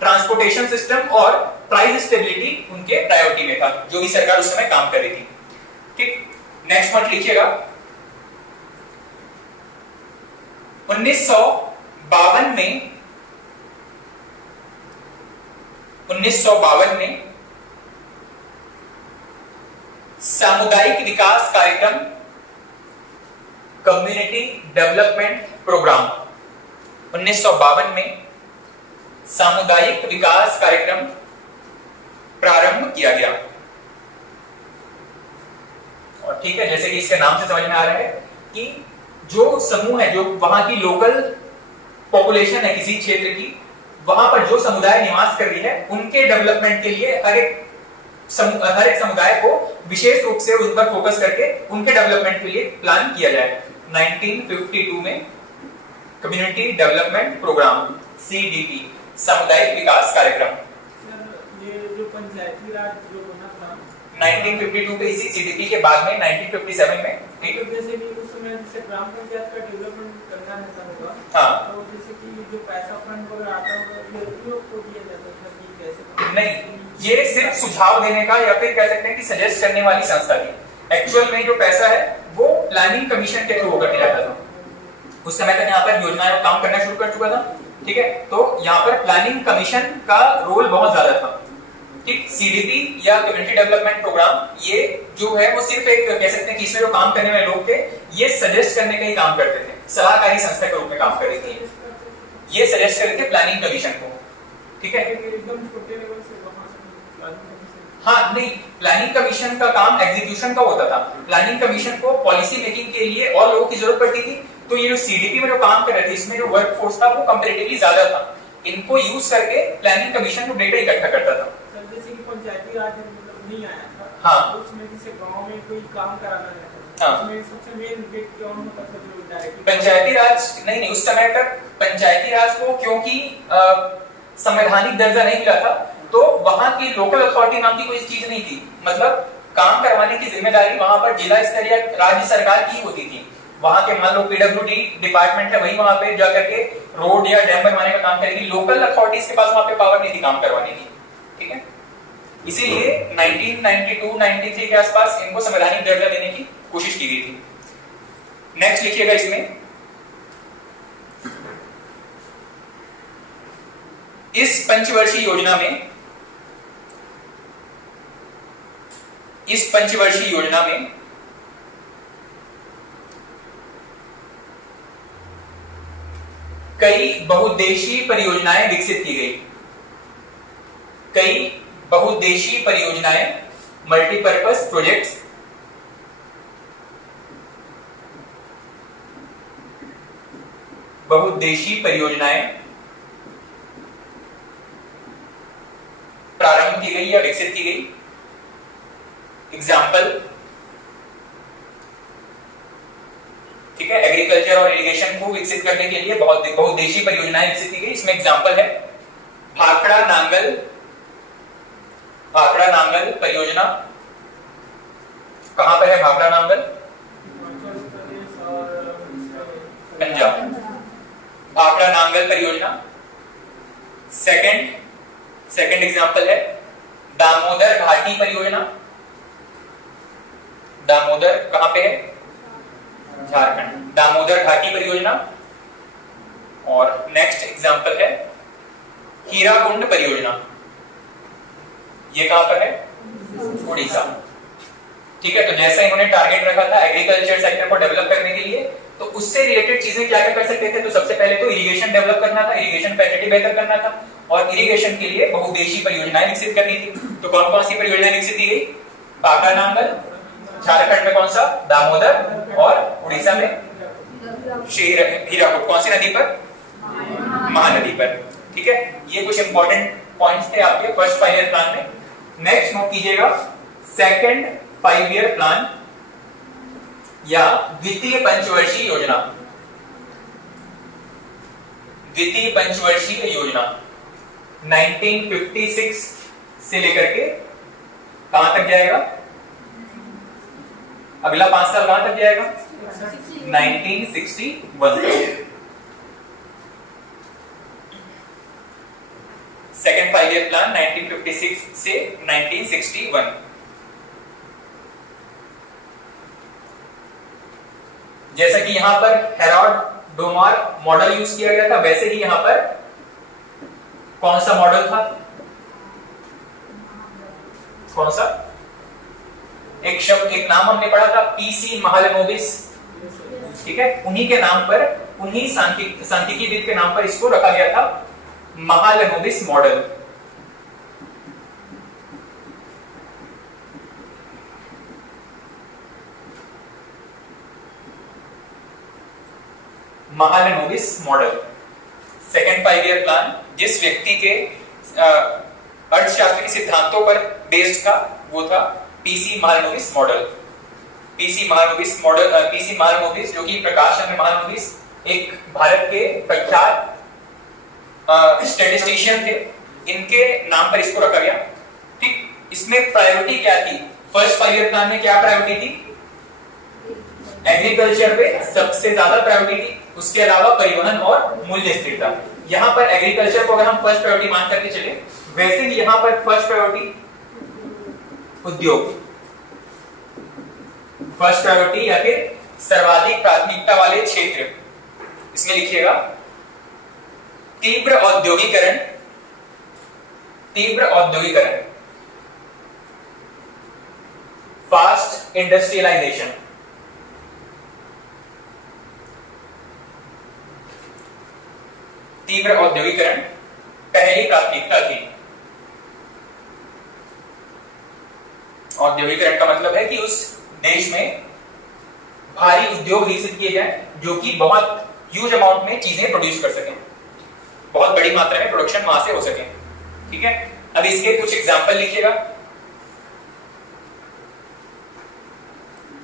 ट्रांसपोर्टेशन सिस्टम और प्राइस स्टेबिलिटी उनके प्रायोरिटी में था, जो भी सरकार उस समय काम कर रही थी। ठीक, नेक्स्ट पॉइंट लिखिएगा। 1952 में सामुदायिक विकास कार्यक्रम, कम्युनिटी डेवलपमेंट प्रोग्राम, 1952 में सामुदायिक विकास कार्यक्रम प्रारंभ किया गया। और ठीक है, जैसे कि इसके नाम से समझ में आ रहा है कि जो समूह है, जो वहां की लोकल पॉपुलेशन है किसी क्षेत्र की, वहां पर जो समुदाय निवास कर रही है, उनके डेवलपमेंट के लिए हर एक समुदाय को विशेष रूप से उन पर फोकस करके उनके डेवलपमेंट के लिए प्लान किया जाए। 1952 में कम्युनिटी डेवलपमेंट प्रोग्राम, CDP, सामुदायिक विकास कार्यक्रम। सर ये जो पंचायती राज जो बना था 1952 पे, इसी CDP के बाद में 1957 में, ठीक, तो जैसे कि उस समय जैसे ग्राम पंचायत का डेवलपमेंट करना रहता होगा, हाँ, तो जैसे कि जो पैसा फंड वगैरह आता होगा ये लोग को दिया जाता था कि कैसे नहीं, ये सिर्फ सुझाव देने का या फिर कह सकते हैं कि सजेस्ट करने वाली संस्था थी। एक्चुअल में जो पैसा है वो प्लानिंग कमीशन के थ्रू होकर के जाता था। उस समय तक यहाँ पर योजनाएं और काम करना शुरू कर चुका था, ठीक है, तो यहाँ पर प्लानिंग कमीशन का रोल बहुत ज्यादा था। ठीक, CDP या कम्युनिटी डेवलपमेंट प्रोग्राम, ये जो है वो सिर्फ एक कह सकते हैं कि इसमें जो काम करने वाले लोग थे, ये सजेस्ट करने का ही काम करते थे, सलाहकारी संस्था के रूप में काम कर रही थी, ये सजेस्ट करते थे प्लानिंग कमीशन को। ठीक है, एकदम छोटे लेवल से वहां हाँ, नहीं, प्लानिंग कमीशन का काम एग्जीक्यूशन का होता था। प्लानिंग कमीशन को पॉलिसी मेकिंग के लिए और लोगों की जरूरत पड़ती थी, तो ये जो CDP में जो काम कर रहे थे, इसमें जो वर्क फोर्स था वो कंपैरेटिवली ज्यादा था। इनको यूज करके प्लानिंग कमीशन को डेटा इकट्ठा करता था। सर जैसे कि पंचायती राज मतलब नहीं आया था, हाँ, तो उसमें जैसे गांव में कोई काम कराना रहता था, हाँ, उसमें सबसे मेन इम्पैक्ट कौन होता था जो डायरेक्टली पंचायती राज नहीं, उस समय तक पंचायती राज को क्योंकि संवैधानिक दर्जा नहीं मिला था, तो वहां की लोकल अथॉरिटी नाम की कोई चीज नहीं थी। मतलब काम करवाने की जिम्मेदारी वहां पर जिला स्तर या राज्य सरकार की होती थी। वहां के मान लो PWD डिपार्टमेंट है, वही वहां पे जाकर के रोड या डैम बनवाने का काम करेगी। लोकल अथॉरिटीज के पास वहां पे पावर नहीं थी काम करवाने की। ठीक है, इसीलिए 1992-93 के आसपास इनको संवैधानिक दर्जा देने की कोशिश की गई थी। नेक्स्ट लिखिएगा इसमें, इस पंचवर्षीय योजना में कई बहुउद्देशीय परियोजनाएं विकसित की गई। कई बहुउद्देशीय परियोजनाएं, मल्टीपर्पज प्रोजेक्ट्स, बहुउद्देशीय परियोजनाएं प्रारंभ की गई या विकसित की गई। एग्जाम्पल, ठीक है, एग्रीकल्चर और इरिगेशन को विकसित करने के लिए बहुउद्देशीय परियोजनाएं विकसित की गई। इसमें एग्जाम्पल है भाखड़ा नांगल परियोजना। कहां पर है भाखड़ा नांगल? पंजाब। भाखड़ा नांगल परियोजना। सेकंड एग्जाम्पल है दामोदर घाटी परियोजना। दामोदर कहां पे है? झारखंड। दामोदर घाटी परियोजना। और नेक्स्ट एग्जाम्पल है हीराकुंड परियोजना। ये कहां पर है? उड़ीसा। ठीक है, तो जैसा इन्होंने टारगेट रखा था एग्रीकल्चर सेक्टर को डेवलप करने के लिए, तो उससे रिलेटेड चीजें क्या क्या कर सकते थे? तो सबसे पहले तो इरिगेशन डेवलप करना था, इरिगेशन फैसिलिटी बेहतर करना था, और इरिगेशन के लिए बहुउद्देशीय परियोजनाएं विकसित करनी थी। तो कौन कौन सी परियोजनाएं विकसित की गई? भाखड़ा नांगल, झारखंड में कौन सा? दामोदर, और उड़ीसा में हीराकुंड। कौन सी नदी पर? महानदी पर। ठीक है, ये कुछ इंपॉर्टेंट पॉइंट्स थे आपके फर्स्ट 5 ईयर प्लान में। नेक्स्ट नोट कीजिएगा, सेकंड 5 ईयर प्लान या द्वितीय पंचवर्षीय योजना। द्वितीय पंचवर्षीय योजना 1956 से लेकर के कहां तक जाएगा? अगला 5 साल कहां तक जाएगा? 1961 तक। सेकेंड 5 ईयर प्लान 1956 से 1961। जैसा कि यहां पर हेरोल्ड डोमार मॉडल यूज किया गया था, वैसे ही यहां पर कौन सा मॉडल था? कौन सा? एक शब्द, एक नाम हमने पढ़ा था, पीसी महालनोबिस, ठीक है, उन्हीं के नाम पर, उन्हीं सांख्यिकीविद के नाम पर इसको रखा गया था, Mahalanobis model. Mahalanobis model. Second 5 year plan जिस व्यक्ति के अर्थशास्त्र के सिद्धांतों पर बेस्ड था वो था PC Mahalanobis model. PC Mahalanobis जो कि प्रकाश चंद्र महालनोबिस एक भारत के प्रख्यात स्टैटिस्टिशियन थे, इनके नाम पर इसको रखा गया। ठीक, इसमें प्रायोरिटी क्या थी? फर्स्ट 5 ईयर प्लान में क्या प्रायोरिटी थी? एग्रीकल्चर पे सबसे ज्यादा प्रायोरिटी थी, उसके अलावा परिवहन और मूल्य स्थिरता। यहां पर एग्रीकल्चर को अगर हम फर्स्ट प्रायोरिटी मान करके चले, वैसे ही यहां पर फर्स्ट प्रायोरिटी उद्योग, फर्स्ट प्रायोरिटी या फिर सर्वाधिक प्राथमिकता वाले क्षेत्र, इसमें लिखिएगा तीव्र औद्योगिकरण, फास्ट इंडस्ट्रियलाइजेशन, तीव्र औद्योगिकरण पहली प्राथमिकता थी। औद्योगिकरण का मतलब है कि उस देश में भारी उद्योग विकसित किए जाएं जो कि बहुत ह्यूज अमाउंट में चीजें प्रोड्यूस कर सकें, बहुत बड़ी मात्रा में प्रोडक्शन वहां से हो सके। ठीक है, अब इसके कुछ एग्जांपल लिखिएगा।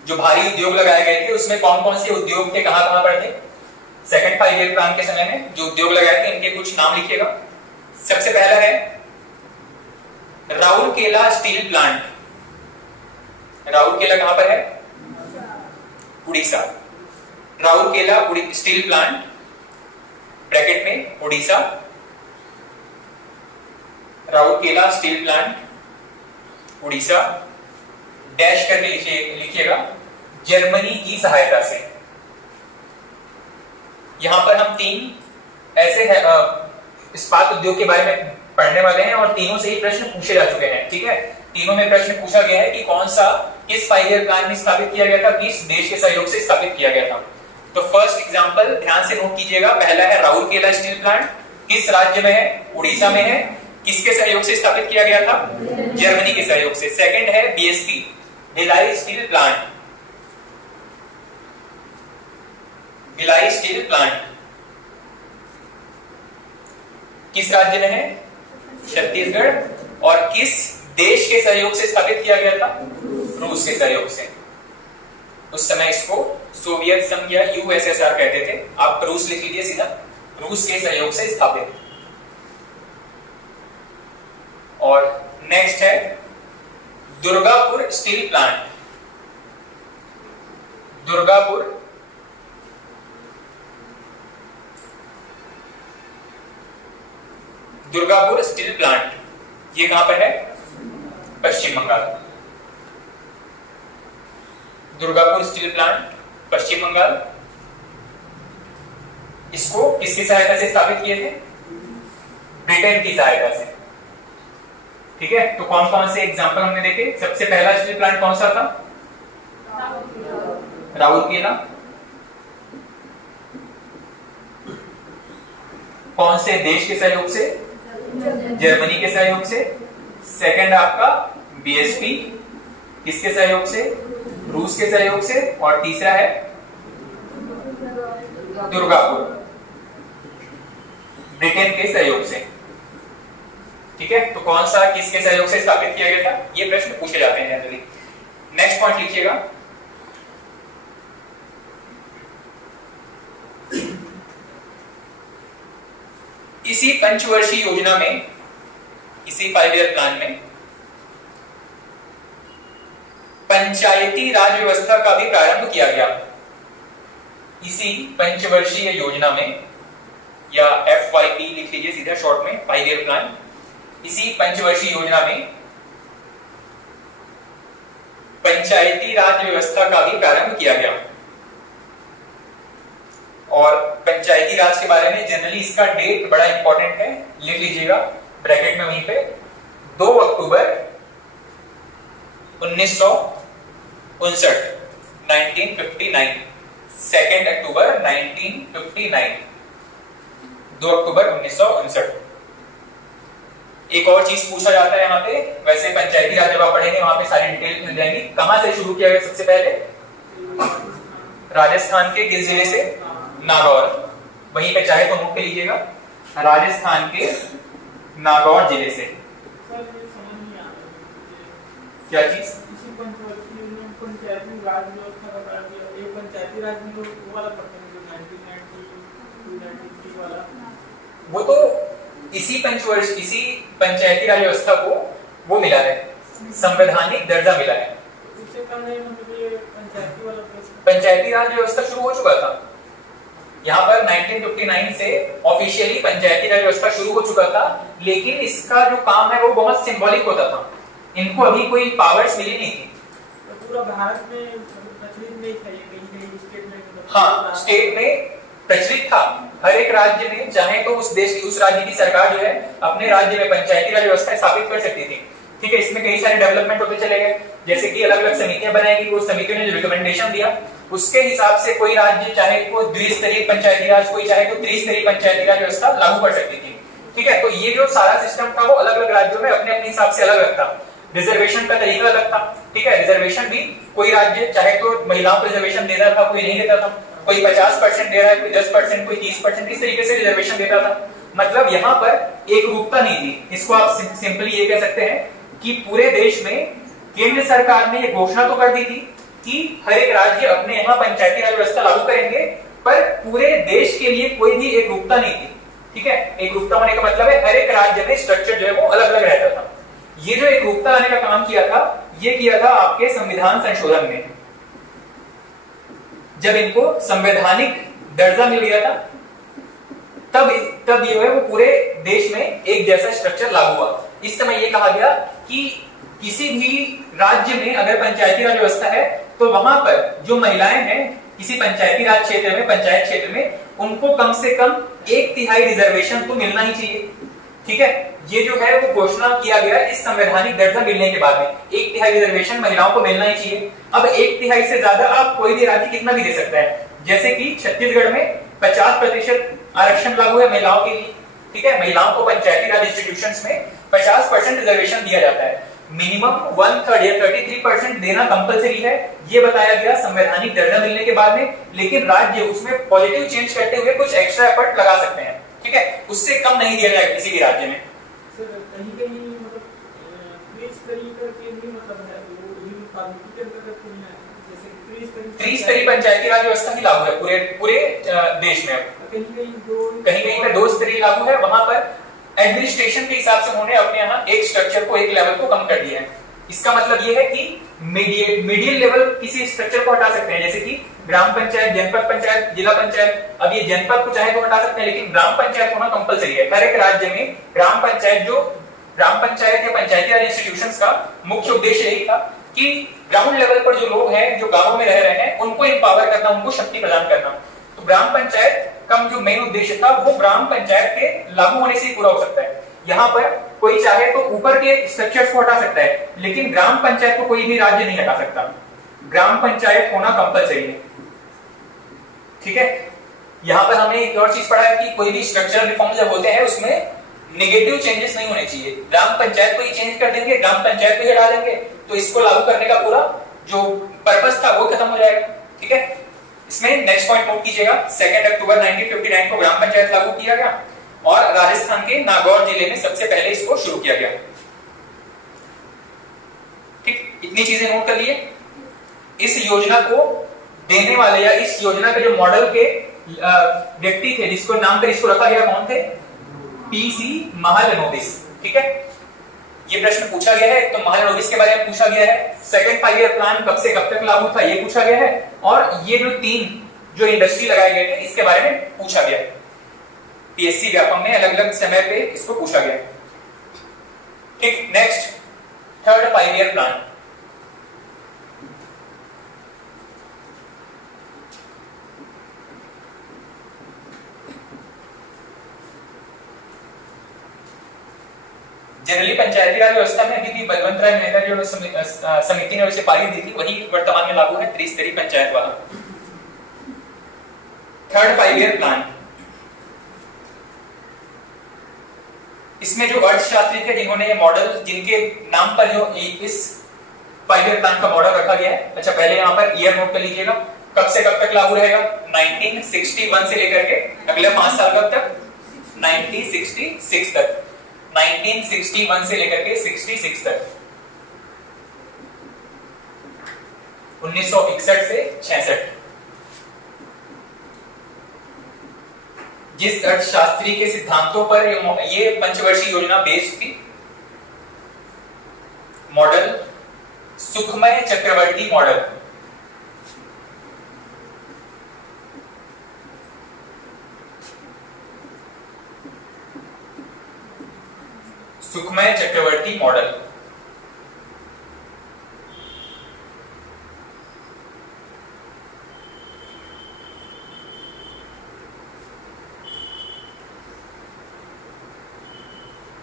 जो भारी उद्योग लगाए गए थे उसमें कौन कौन से उद्योग थे, कहां कहां पर थे? सेकंड 5 ईयर प्लान के समय में जो उद्योग लगाए थे इनके कुछ नाम लिखिएगा। सबसे पहला है राउरकेला स्टील प्लांट। राउरकेला कहां पर है? Orissa. Rourkela steel plant, bracket में Orissa. Rourkela steel plant Orissa, dash करके लिखिएगा जर्मनी की सहायता से। यहां पर हम 3 ऐसे इस्पात उद्योग के बारे में पढ़ने वाले हैं और तीनों से ही प्रश्न पूछे जा चुके हैं। ठीक है, तीनों में प्रश्न पूछा गया है कि कौन सा किस 5 ईयर प्लान में स्थापित किया गया था, किस देश के सहयोग से स्थापित किया गया था। तो फर्स्ट एग्जांपल ध्यान से नोट कीजिएगा। पहला है राउरकेला स्टील प्लांट, किस राज्य में है? उड़ीसा में है। किसके सहयोग से स्थापित किया गया था? जर्मनी के सहयोग से। सेकंड है BSP, Bhilai steel plant. Bhilai steel plant किस राज्य में है? छत्तीसगढ़। और किस देश के सहयोग से स्थापित किया गया था? रूस के सहयोग से। उस समय इसको सोवियत संघ या यूएसएसआर कहते थे, आप रूस लिख लीजिए सीधा। रूस के सहयोग से स्थापित। और नेक्स्ट है Durgapur steel plant. Durgapur steel plant, ये कहां पर है? पश्चिम बंगाल। दुर्गापुर स्टील प्लांट पश्चिम बंगाल। इसको किसकी सहायता से स्थापित किए थे? ब्रिटेन की सहायता से। ठीक है, तो कौन कौन से एग्जांपल हमने देखे? सबसे पहला स्टील प्लांट कौन सा था? राउरकेला। कौन से देश के सहयोग से? जर्मनी के सहयोग से। सेकंड आपका बीएसपी, किसके सहयोग से? रूस के सहयोग से। और तीसरा है दुर्गापुर, ब्रिटेन के सहयोग से। ठीक है, तो कौन सा किसके सहयोग से स्थापित किया गया था, ये प्रश्न पूछे जाते हैं जनरली। नेक्स्ट पॉइंट लिखिएगा, इसी पंचवर्षीय योजना में, इसी 5 ईयर प्लान में पंचायती राज व्यवस्था का भी प्रारंभ किया गया। इसी पंचवर्षीय योजना में, या FYP लिख लीजिए सीधा शॉर्ट में, 5 ईयर प्लान, इसी पंचवर्षीय योजना में पंचायती राज व्यवस्था का भी प्रारंभ किया गया। और पंचायती राज के बारे में जनरली इसका डेट बड़ा इंपॉर्टेंट है, लिख लीजिएगा ब्रैकेट में वहीं पे, 2 अक्टूबर 1959, 1959, 2 अक्टूबर 1959, 2 अक्टूबर 1959। एक और चीज पूछा जाता है यहाँ पे, वैसे पंचायती राज जब आप पढ़ेंगे वहां पे सारी डिटेल मिल जाएंगी। कहां से शुरू किया गया सबसे पहले? राजस्थान के किस जिले से? नागौर। वहीं पे चाहे तो नोट कर लीजिएगा, राजस्थान के नागौर जिले से। सर ये समझ नहीं आ रहा क्या चीज? इसी पंचवर्षीय में पंचायती राज व्यवस्था का कार्य किया। एक पंचायती राज में वो वाला पढ़ते हैं जो 1992 93 वाला, वो तो इसी पंचायती राज व्यवस्था को वो मिला है, संवैधानिक दर्जा मिला है। उससे कम नहीं, मतलब ये पंचायती वाला प्रश्न। पंचायती राज व्यवस्था शुरू हो चुका था यहाँ पर 1959 से ऑफिशियली पंचायती राज व्यवस्था शुरू हो चुका था, लेकिन इसका जो काम है वो बहुत सिंबॉलिक होता था। इनको अभी कोई पावर्स मिली नहीं थी। तो पूरा भारत में प्रचलित नहीं था ये, कहीं स्टेट में? हाँ, स्टेट में प्रचलित था। हर एक राज्य में चाहे तो उस देश की, उस राज्य की सरकार जो है अपने राज्य में पंचायती राज व्यवस्था स्थापित कर सकती थी। ठीक है, इसमें कई सारे डेवलपमेंट होते चले गए, जैसे कि अलग अलग समितियां बनाई गई। उस समितियों ने जो रिकमेंडेशन दिया उसके हिसाब से कोई राज्य चाहे तो द्विस्तरीय पंचायती राज, कोई चाहे तो त्रिस्तरीय पंचायती राज व्यवस्था लागू कर सकती थी। ठीक है, तो ये जो सारा सिस्टम था वो अलग अलग राज्यों में अपने अपने हिसाब से अलग अलग था। रिजर्वेशन का तरीका अलग था। ठीक है, रिजर्वेशन भी कोई राज्य चाहे तो महिलाओं को रिजर्वेशन देता था, कोई नहीं देता था। कोई 50% दे रहा है, कोई 10%, कोई 30%, इस तरीके से रिजर्वेशन देता था। मतलब यहाँ पर एक रूपता नहीं थी। इसको आप सिंपली ये कह सकते हैं कि पूरे देश में केंद्र सरकार ने ये घोषणा तो कर दी थी कि हर एक राज्य अपने यहाँ पंचायती राज व्यवस्था लागू करेंगे, पर पूरे देश के लिए कोई भी एक रूपता नहीं थी। ठीक है, एक रूपता होने का मतलब है हर एक राज्य में स्ट्रक्चर जो है वो अलग अलग रहता था। ये जो एक रूपता लाने का काम किया था, ये किया था आपके संविधान संशोधन में। जब इनको संवैधानिक दर्जा मिल गया था तब ये है वो पूरे देश में एक जैसा स्ट्रक्चर लागू हुआ। इस समय ये कहा गया कि किसी भी राज्य में अगर पंचायती राज व्यवस्था है तो वहां पर जो महिलाएं हैं किसी पंचायती राज क्षेत्र में, पंचायत क्षेत्र में, उनको कम से कम 1/3 रिजर्वेशन तो मिलना ही चाहिए। ठीक है, ये जो है वो घोषणा किया गया इस संवैधानिक दर्जा मिलने के बाद में 1/3 रिजर्वेशन महिलाओं को मिलना ही चाहिए। अब 1/3 से ज्यादा आप कोई भी राज्य कितना भी दे सकता है, जैसे कि छत्तीसगढ़ में 50% आरक्षण लागू है महिलाओं के लिए। ठीक है, महिलाओं को पंचायती राज इंस्टीट्यूशंस में 50% रिजर्वेशन दिया जाता है। मिनिमम 1/3 या 33% देना कंपलसरी है, ये बताया गया संवैधानिक दर्जा मिलने के बाद में। लेकिन राज्य उसमें पॉजिटिव चेंज करते हुए कुछ एक्स्ट्रा एफर्ट लगा सकते हैं। ठीक है, उससे कम नहीं दिया जाएगा किसी भी राज्य में। सर कहीं मतलब त्रिस्तरीय करके नहीं, मतलब है वो यूनिफॉर्मिटी के अंतर्गत नहीं है, जैसे त्रिस्तरीय पंचायती राज व्यवस्था ही लागू है पूरे देश में। कहीं पे 2 स्तरीय लागू है। वहां पर एडमिनिस्ट्रेशन के हिसाब से उन्होंने अपने यहाँ एक स्ट्रक्चर को, एक लेवल को कम कर दिया है। इसका मतलब ये है कि मीडियम लेवल किसी स्ट्रक्चर को हटा सकते हैं, जैसे कि ग्राम पंचायत, जनपद पंचायत, जिला पंचायत। अब ये जनपद को चाहे तो हटा सकते हैं, लेकिन ग्राम पंचायत होना कंपलसरी है। हर एक राज्य में ग्राम पंचायत या पंचायती राज इंस्टीट्यूशंस का मुख्य उद्देश्य यही था कि ग्राउंड लेवल पर जो लोग हैं, जो गांवों में रह रहे हैं, उनको एम्पावर करना, उनको शक्ति प्रदान करना। तो ग्राम पंचायत का जो मेन उद्देश्य था वो ग्राम पंचायत के लागू होने से ही पूरा हो सकता है। यहाँ पर कोई चाहे तो ऊपर के स्ट्रक्चर्स को हटा सकता है, लेकिन ग्राम पंचायत को कोई भी राज्य नहीं हटा सकता। ग्राम पंचायत होना कंपलसरी है। ठीक है, यहाँ पर हमने एक और चीज पढ़ा है कि कोई भी स्ट्रक्चरल रिफॉर्म जब होते हैं उसमें नेगेटिव चेंजेस नहीं होने चाहिए। ग्राम पंचायत को ही चेंज कर देंगे, ग्राम पंचायत को ही हटा देंगे, तो इसको लागू करने का पूरा जो पर्पस था वो खत्म हो जाएगा। ठीक है, इसमें नेक्स्ट पॉइंट नोट कीजिएगा, 2 अक्टूबर 1959 को ग्राम पंचायत लागू किया गया और राजस्थान के नागौर जिले में सबसे पहले इसको शुरू किया गया। ठीक, इतनी चीजें नोट कर लिए। इस योजना को देने वाले या इस योजना के जो मॉडल के व्यक्ति थे, जिसको नाम पर इसको रखा गया, कौन थे? पीसी महालनोबिस। ठीक है, ये प्रश्न पूछा गया है। तो महालनोबिस के बारे में पूछा गया है। सेकंड 5 ईयर प्लान कब से कब तक लागू था ये पूछा गया है। और ये जो 3 जो इंडस्ट्री लगाए गए थे इसके बारे में पूछा गया। पीएससी व्यापम में अलग अलग समय पे इसको पूछा गया। ठीक, next third 5 year plan. Generally Panchayati Raj व्यवस्था में अभी भी बलवंत राय मेहता जो समिति ने उसे पारी दी थी वही वर्तमान में लागू है, त्रिस्तरीय पंचायत वाला। थर्ड 5 ईयर प्लान, इसमें जो अर्थशास्त्री थे जिन्होंने ये मॉडल, जिनके नाम पर जो इस 5 ईयर प्लान का मॉडल रखा गया है। अच्छा, पहले यहाँ पर ईयर नोट कर लीजिएगा, कब से कब तक लागू रहेगा? 1961 से लेकर के अगले 5 साल कब तक? 1966 तक। 1961 से लेकर के 66 तक, 1961 से 66। जिस अर्थशास्त्री के सिद्धांतों पर ये पंचवर्षीय योजना बेस्ड थी, मॉडल सुखमय चक्रवर्ती मॉडल। सुखमय चक्रवर्ती मॉडल।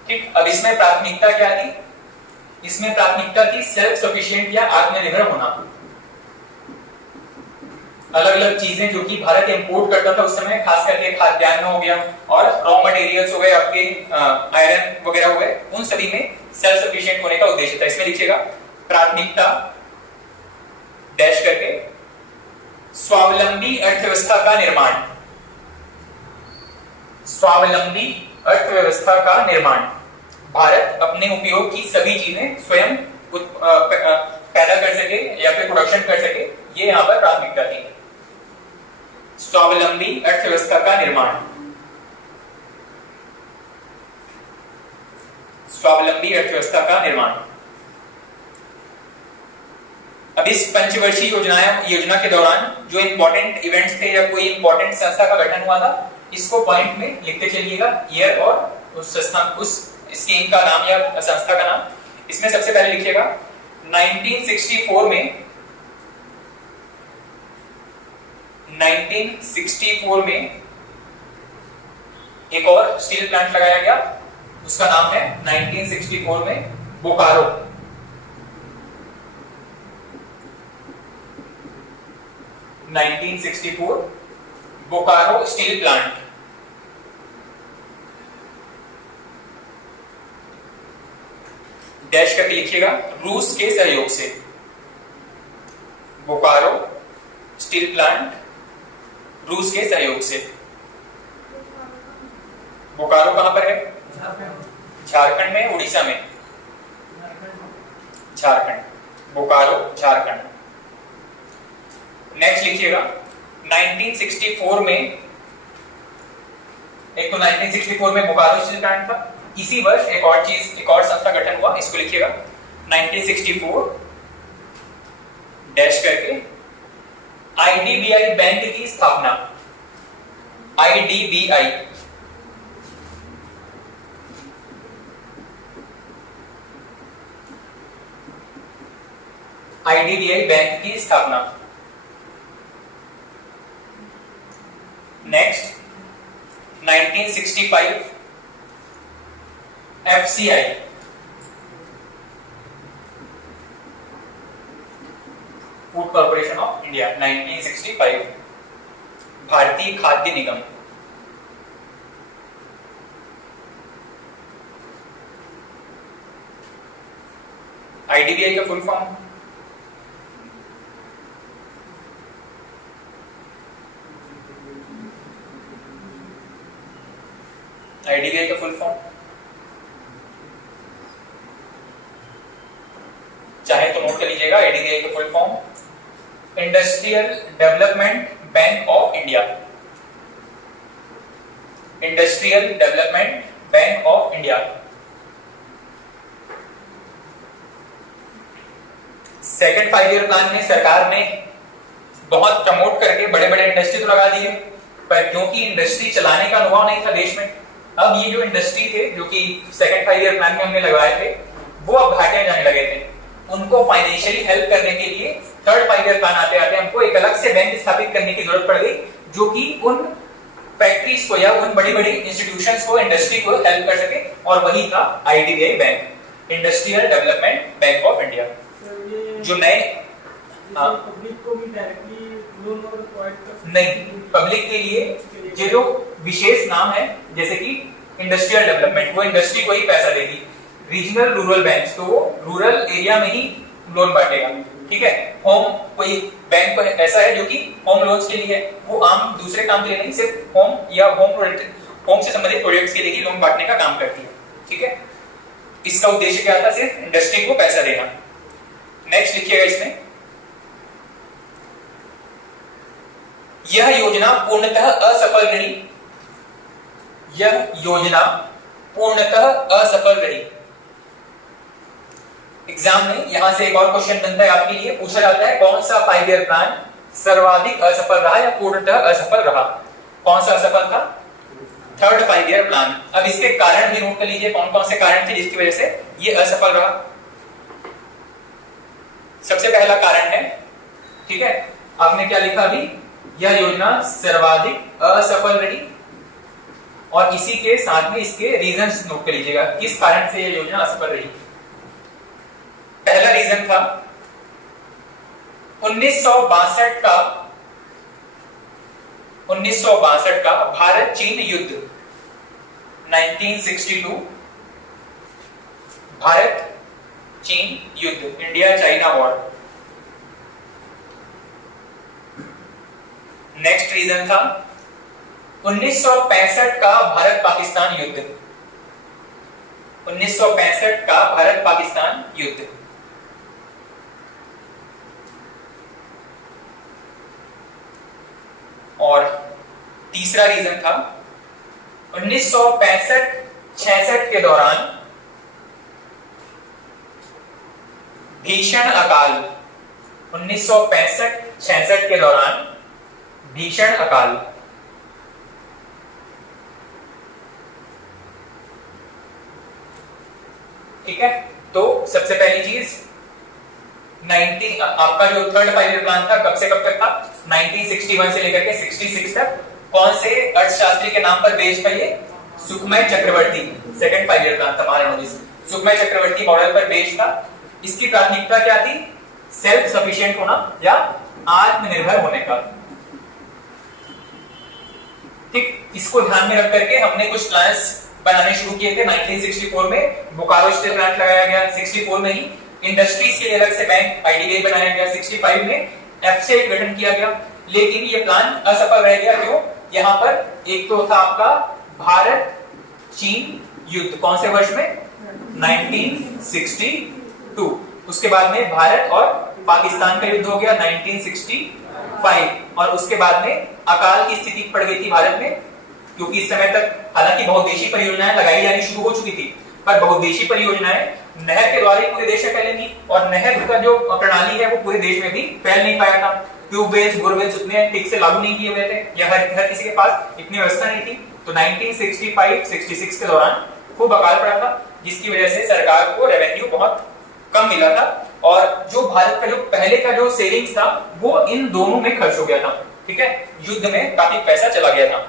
ठीक, अब इसमें प्राथमिकता क्या थी? इसमें प्राथमिकता थी सेल्फ सफिशिएंट या आत्मनिर्भर होना। अलग अलग चीजें जो कि भारत इंपोर्ट करता था उस समय, खास करके खाद्यान्न हो गया और रॉ मटेरियल्स हो गए, आपके आयरन वगैरह हो गए, उन सभी में सेल्फ सफिशिएंट होने का उद्देश्य था। इसमें लिखिएगा प्राथमिकता डैश करके स्वावलंबी अर्थव्यवस्था का निर्माण। स्वावलंबी अर्थव्यवस्था का निर्माण, भारत अपने उपयोग की सभी चीजें स्वयं पैदा कर सके या फिर प्रोडक्शन कर सके, ये यहां पर प्राथमिकता थी। स्वावलंबी अर्थव्यवस्था का निर्माण, स्वावलंबी अर्थव्यवस्था का निर्माण। अब इस पंचवर्षीय योजना के दौरान जो इंपॉर्टेंट इवेंट्स थे या कोई इंपॉर्टेंट संस्था का गठन हुआ था, इसको पॉइंट में लिखते चलिएगा, ईयर और उस संस्थान, उस स्कीम का नाम या संस्था का नाम। इसमें सबसे पहले लिखिएगा 1964 में एक और स्टील प्लांट लगाया गया, उसका नाम है 1964 में Bokaro. Bokaro steel plant. Dash करके लिखिएगा रूस के सहयोग से। बोकारो स्टील प्लांट रूस के सहयोग से। बोकारो कहां पर है? झारखंड में, उड़ीसा में? झारखंड, बोकारो झारखंड। नेक्स्ट लिखिएगा 1964 में, एक तो 1964 में बोकारो स्टील प्लांट था, इसी वर्ष एक और चीज, एक और संस्था गठन हुआ, इसको लिखिएगा 1964 डैश करके आईडीबीआई बैंक की स्थापना। आईडीबीआई, आईडीबीआई बैंक की स्थापना। Next 1965 FCI, food corporation of India. 1965 भारतीय खाद्य निगम। आईडीबीआई का फुल फॉर्म? आईडीबीआई का फुल फॉर्म चाहे तो नोट कर लीजिएगा। आईडीबीआई का full form industrial development bank of India. Industrial development bank of India. Second 5 year plan में सरकार ने बहुत प्रमोट करके बड़े बड़े इंडस्ट्री तो लगा दिए, पर क्योंकि इंडस्ट्री चलाने का अनुभव नहीं था देश में, अब ये जो इंडस्ट्री थे जो कि सेकेंड 5 ईयर प्लान में हमने लगाए थे, वो अब घाटे में जाने लगे थे। उनको फाइनेंशियली हेल्प करने के लिए थर्ड 5 ईयर प्लान आते आते हमको एक अलग से बैंक स्थापित करने की जरूरत पड़ गई, जो कि उन फैक्ट्रीज को या उन बड़ी बड़ी इंस्टीट्यूशंस को, इंडस्ट्री को हेल्प कर सके, और वही था IDBI bank, industrial development bank of India, जो नए पब्लिक को भी डायरेक्टली लोन प्रोवाइड कर नहीं, पब्लिक के लिए ये जो विशेष नाम है जैसे कि इंडस्ट्रियल डेवलपमेंट, वो इंडस्ट्री को ही पैसा देगी। रीजनल रूरल बैंक, तो वो रूरल एरिया में ही लोन बांटेगा, ठीक है। होम कोई बैंक ऐसा है जो कि होम लोन्स के लिए है, वो आम दूसरे काम के लिए नहीं, सिर्फ होम या होम से संबंधित प्रोजेक्ट्स के लिए ही लोन बांटने का काम करती है, ठीक है। इसका उद्देश्य क्या था? सिर्फ इंडस्ट्री को पैसा देना। नेक्स्ट लिखिएगा इसमें, यह योजना पूर्णतः असफल रही, यह योजना पूर्णतः असफल रही। एग्जाम में यहां से एक और क्वेश्चन बनता है आपके लिए, पूछा जाता है कौन सा 5 ईयर प्लान सर्वाधिक असफल रहा या पूर्णतः असफल रहा? कौन सा असफल था? Third 5 year plan. अब इसके कारण भी नोट कर लीजिए, कौन कौन से कारण थे जिसकी वजह से ये असफल रहा। सबसे पहला कारण है, ठीक है, आपने क्या लिखा अभी, यह योजना सर्वाधिक असफल रही, और इसी के साथ में इसके रीजंस नोट कर लीजिएगा, किस कारण से यह योजना असफल रही। पहला रीजन था 1962 का भारत चीन युद्ध, 1962 भारत चीन युद्ध, India China war. Next reason था 1965 का भारत पाकिस्तान युद्ध, 1965 का भारत पाकिस्तान युद्ध। और तीसरा रीजन था 1965-66 के दौरान भीषण अकाल, 1965-66 के दौरान भीषण अकाल। ठीक है, तो सबसे पहली चीज 90 आपका जो थर्ड 5 ईयर प्लान था कब से कब तक था? 1961 से लेकर के 66 तक। कौन से अर्थशास्त्री के नाम पर बेस्ड था ये? सुखमय चक्रवर्ती, सेकंड 5 ईयर प्लान था महाराणा। सुखमय चक्रवर्ती मॉडल पर बेस्ड था। इसकी प्राथमिकता क्या थी? सेल्फ सफिशिएंट होना या आत्मनिर्भर होने का। ठीक, इसको ध्यान में रख करके हमने कुछ प्लान्स बनाने शुरू किए थे। 1964 में बोकारो स्टील प्लांट लगाया गया, 64 में ही इंडस्ट्रीज के लिए अलग से बैंक IDBI बनाया गया, 65 में एफसीआई गठन किया गया। लेकिन ये प्लान असफल रह गया। क्यों? यहाँ पर एक तो था आपका भारत चीन युद्ध, कौन से वर्ष में? 1962। उसके बाद में भारत और पाकिस्तान का युद्ध हो गया 1965, और उसके बाद में अकाल की स्थिति पड़ गई थी भारत में, क्योंकि इस समय तक हालांकि बहुउद्देशीय परियोजनाएं लगाई जानी शुरू हो चुकी थी, पर बहुउद्देशीय परियोजनाएं नहर के द्वारा पूरे देश में फैलेंगी, और नहर का जो प्रणाली है वो पूरे देश में भी फैल नहीं पाया था। ट्यूबवेल्स, बोरवेल्स उतने ठीक से लागू नहीं किए हुए थे, या हर किसी के पास इतनी व्यवस्था नहीं थी। तो 1965-66 के दौरान खूब अकाल पड़ा था, जिसकी वजह से सरकार को रेवेन्यू बहुत कम मिला था, और जो भारत का जो पहले का जो सेविंग्स था वो इन दोनों में खर्च हो गया था। ठीक है, युद्ध में काफी पैसा चला गया था।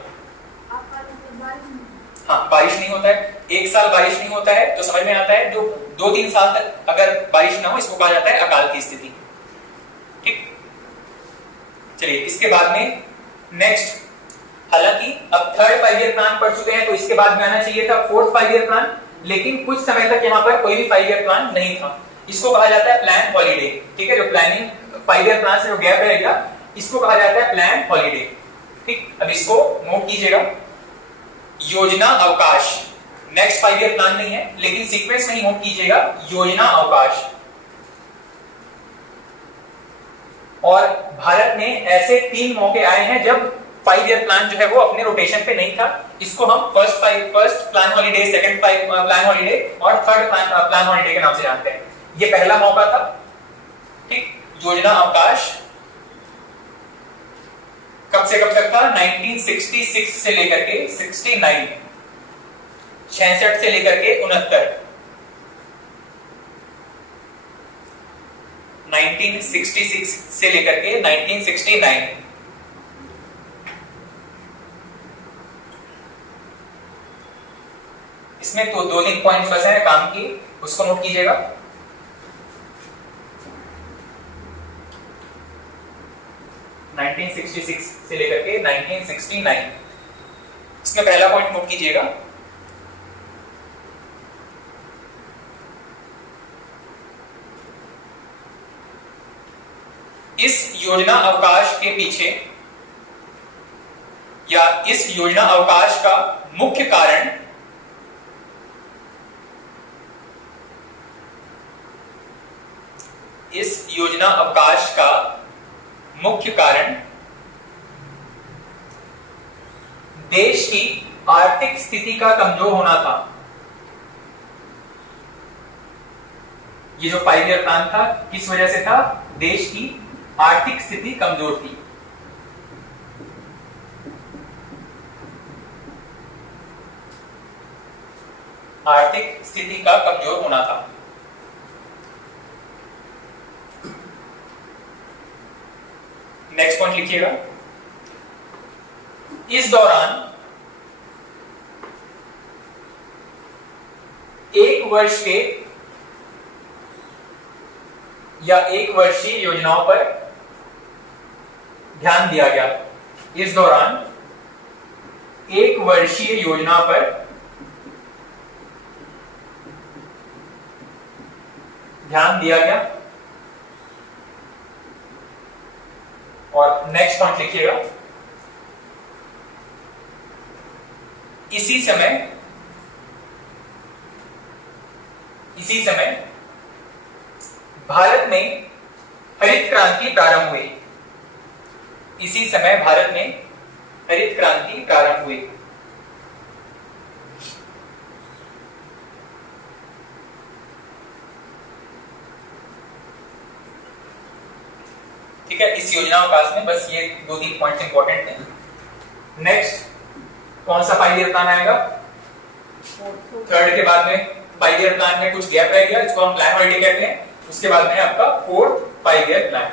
हाँ, बारिश नहीं होता है, एक साल बारिश नहीं होता है तो समझ में आता है, जो 2-3 साल तक अगर बारिश ना हो इसको कहा जाता है अकाल की स्थिति। ठीक, चलिए इसके बाद में नेक्स्ट, हालांकि अब थर्ड 5 ईयर प्लान पढ़ चुके हैं तो इसके बाद में आना चाहिए था फोर्थ 5 ईयर प्लान, लेकिन कुछ समय तक यहाँ पर कोई भी 5 ईयर प्लान नहीं था। इसको कहा जाता है प्लान हॉलीडे। ठीक है, जो प्लानिंग 5 ईयर प्लान से जो गैप रहेगा इसको कहा जाता है प्लान हॉलीडे। ठीक, अब इसको नोट कीजिएगा, योजना अवकाश। नेक्स्ट 5 ईयर प्लान नहीं है, लेकिन सीक्वेंस में ही नोट कीजिएगा योजना अवकाश। और भारत में ऐसे 3 मौके आए हैं जब 5 ईयर प्लान जो है वो अपने रोटेशन पे नहीं था। इसको हम first plan holiday, second plan holiday और थर्ड प्लान हॉलीडे के नाम से जानते हैं। ये पहला मौका था। ठीक, योजना अवकाश कब से कब तक था? 1966 से लेकर के 69, 66 से लेकर के 69। 1966 से लेकर के 1969। इसमें तो 2-3 पॉइंट्स बचे हैं काम की, उसको नोट कीजिएगा। (1966) से लेकर के 1969। इसमें पहला पॉइंट नोट कीजिएगा, इस योजना अवकाश के पीछे या इस योजना अवकाश का मुख्य कारण इस योजना अवकाश का मुख्य कारण देश की आर्थिक स्थिति का कमजोर होना था। ये जो 5 ईयर प्लान था किस वजह से था? देश की आर्थिक स्थिति कमजोर थी। आर्थिक स्थिति का कमजोर होना था। नेक्स्ट पॉइंट लिखिएगा, इस दौरान एक वर्ष के या एक वर्षीय योजनाओं पर ध्यान दिया गया। इस दौरान एक वर्षीय योजना पर ध्यान दिया गया। और नेक्स्ट पॉइंट लिखिएगा, इसी समय भारत में हरित क्रांति प्रारंभ हुई। इसी समय भारत में हरित क्रांति प्रारंभ हुई। ठीक है, इस योजना अवकाश में बस ये 2-3 पॉइंट्स इंपॉर्टेंट हैं। नेक्स्ट कौन सा 5 ईयर प्लान आएगा? थर्ड के बाद में 5 ईयर प्लान में कुछ गैप रह गया, इसको हम प्लान हॉलिडे कहते हैं। उसके बाद में आपका fourth 5 year plan.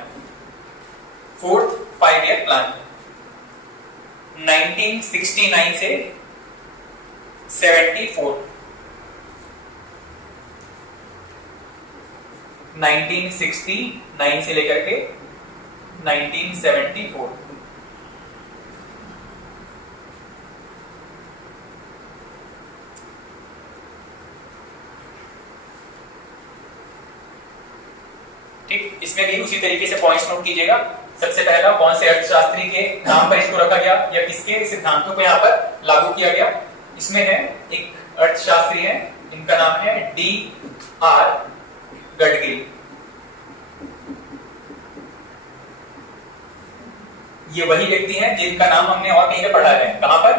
Fourth 5 year plan 1969 से 74। 1969 से लेकर के 1974। ठीक, इसमें भी उसी तरीके से पॉइंट्स नोट कीजिएगा। सबसे पहला, कौन से अर्थशास्त्री के नाम पर इसको रखा गया या किसके सिद्धांतों को यहाँ पर लागू किया गया। इसमें है एक अर्थशास्त्री है, इनका नाम है D.R. गडकरी। ये वही व्यक्ति हैं जिनका नाम हमने और कहीं पे पढ़ा है। कहां पर?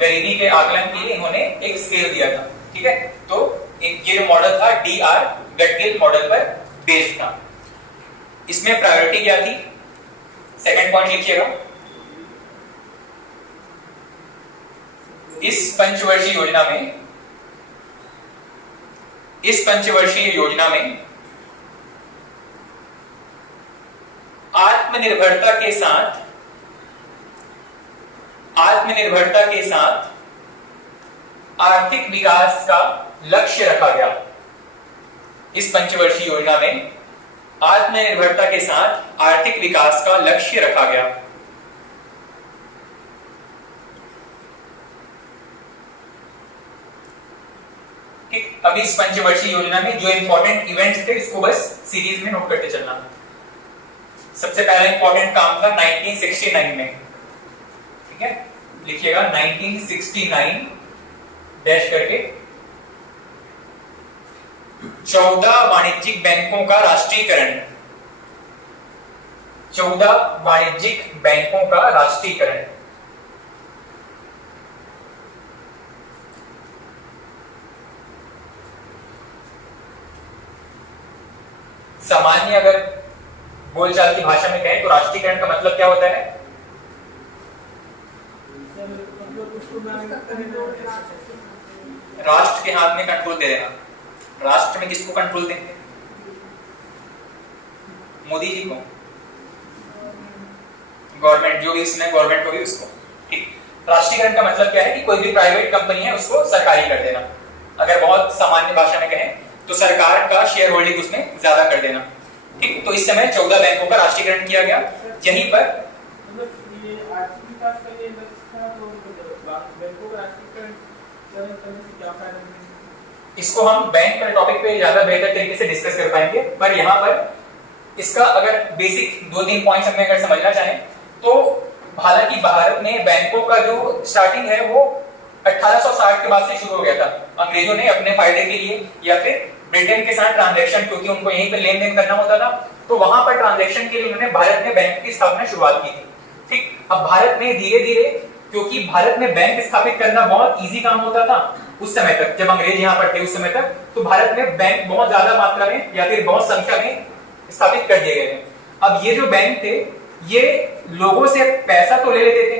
गरीबी के आकलन के लिए इन्होंने एक स्केल दिया था। ठीक है, तो ये जो मॉडल था D.R. गडकरी मॉडल पर बेस्ड था। इसमें प्रायोरिटी क्या थी? सेकंड पॉइंट लिखिएगा, इस पंचवर्षीय योजना में आत्मनिर्भरता के साथ आर्थिक विकास का लक्ष्य रखा गया। इस पंचवर्षीय योजना में आत्मनिर्भरता के साथ आर्थिक विकास का लक्ष्य रखा गया। ठीक, अभी इस पंचवर्षीय योजना में जो इंपॉर्टेंट इवेंट्स थे इसको बस सीरीज में नोट करते चलना। सबसे पहला इंपॉर्टेंट काम था 1969 में। ठीक है, लिखिएगा 1969 डैश करके 14 वाणिज्यिक बैंकों का राष्ट्रीयकरण। 14 वाणिज्यिक बैंकों का राष्ट्रीयकरण। सामान्य अगर बोलचाल की भाषा में कहें तो राष्ट्रीयकरण का मतलब क्या होता है? राष्ट्र के हाथ में कंट्रोल दे देना। राष्ट्र में किसको कंट्रोल देंगे? मोदी जी को, गवर्नमेंट, जो भी इसमें गवर्नमेंट होगी उसको। ठीक। राष्ट्रीयकरण का मतलब क्या है कि कोई भी प्राइवेट कंपनी है उसको सरकारी कर देना, अगर बहुत सामान्य भाषा में कहें तो सरकार का शेयर होल्डिंग उसमें ज्यादा कर देना। ठीक। तो इस समय 14 बैंकों का राष्ट्रीयकरण किया गया। यहीं पर मतलब ये आर्थिक विकास का ये लक्ष्य था, तो बैंकों का राष्ट्रीयकरण करने से क्या फायदा मिलेगा? इसको हम बैंक पर टॉपिक पे ज्यादा बेहतर तरीके से डिस्कस कर पाएंगे, पर यहाँ पर इसका अगर बेसिक 2-3 पॉइंट्स हमें अगर समझना चाहें तो हालांकि भारत में बैंकों का जो स्टार्टिंग है वो 1860 के बाद से शुरू हो गया था। अंग्रेजों ने अपने फायदे के लिए या फिर ब्रिटेन के साथ ट्रांजैक्शन, क्योंकि उनको यहीं पे लेन देन करना होता था, तो वहां पर ट्रांजैक्शन के लिए उन्होंने भारत में बैंक की स्थापना शुरुआत की थी। ठीक। अब भारत में धीरे धीरे, क्योंकि भारत में बैंक स्थापित करना बहुत इजी काम होता था उस समय तक, जब अंग्रेज यहाँ पर थे उस समय तक, तो भारत में बैंक बहुत ज्यादा मात्रा में या फिर बहुत संख्या में स्थापित कर दिए गए थे। अब ये जो बैंक थे ये लोगों से पैसा तो ले लेते थे,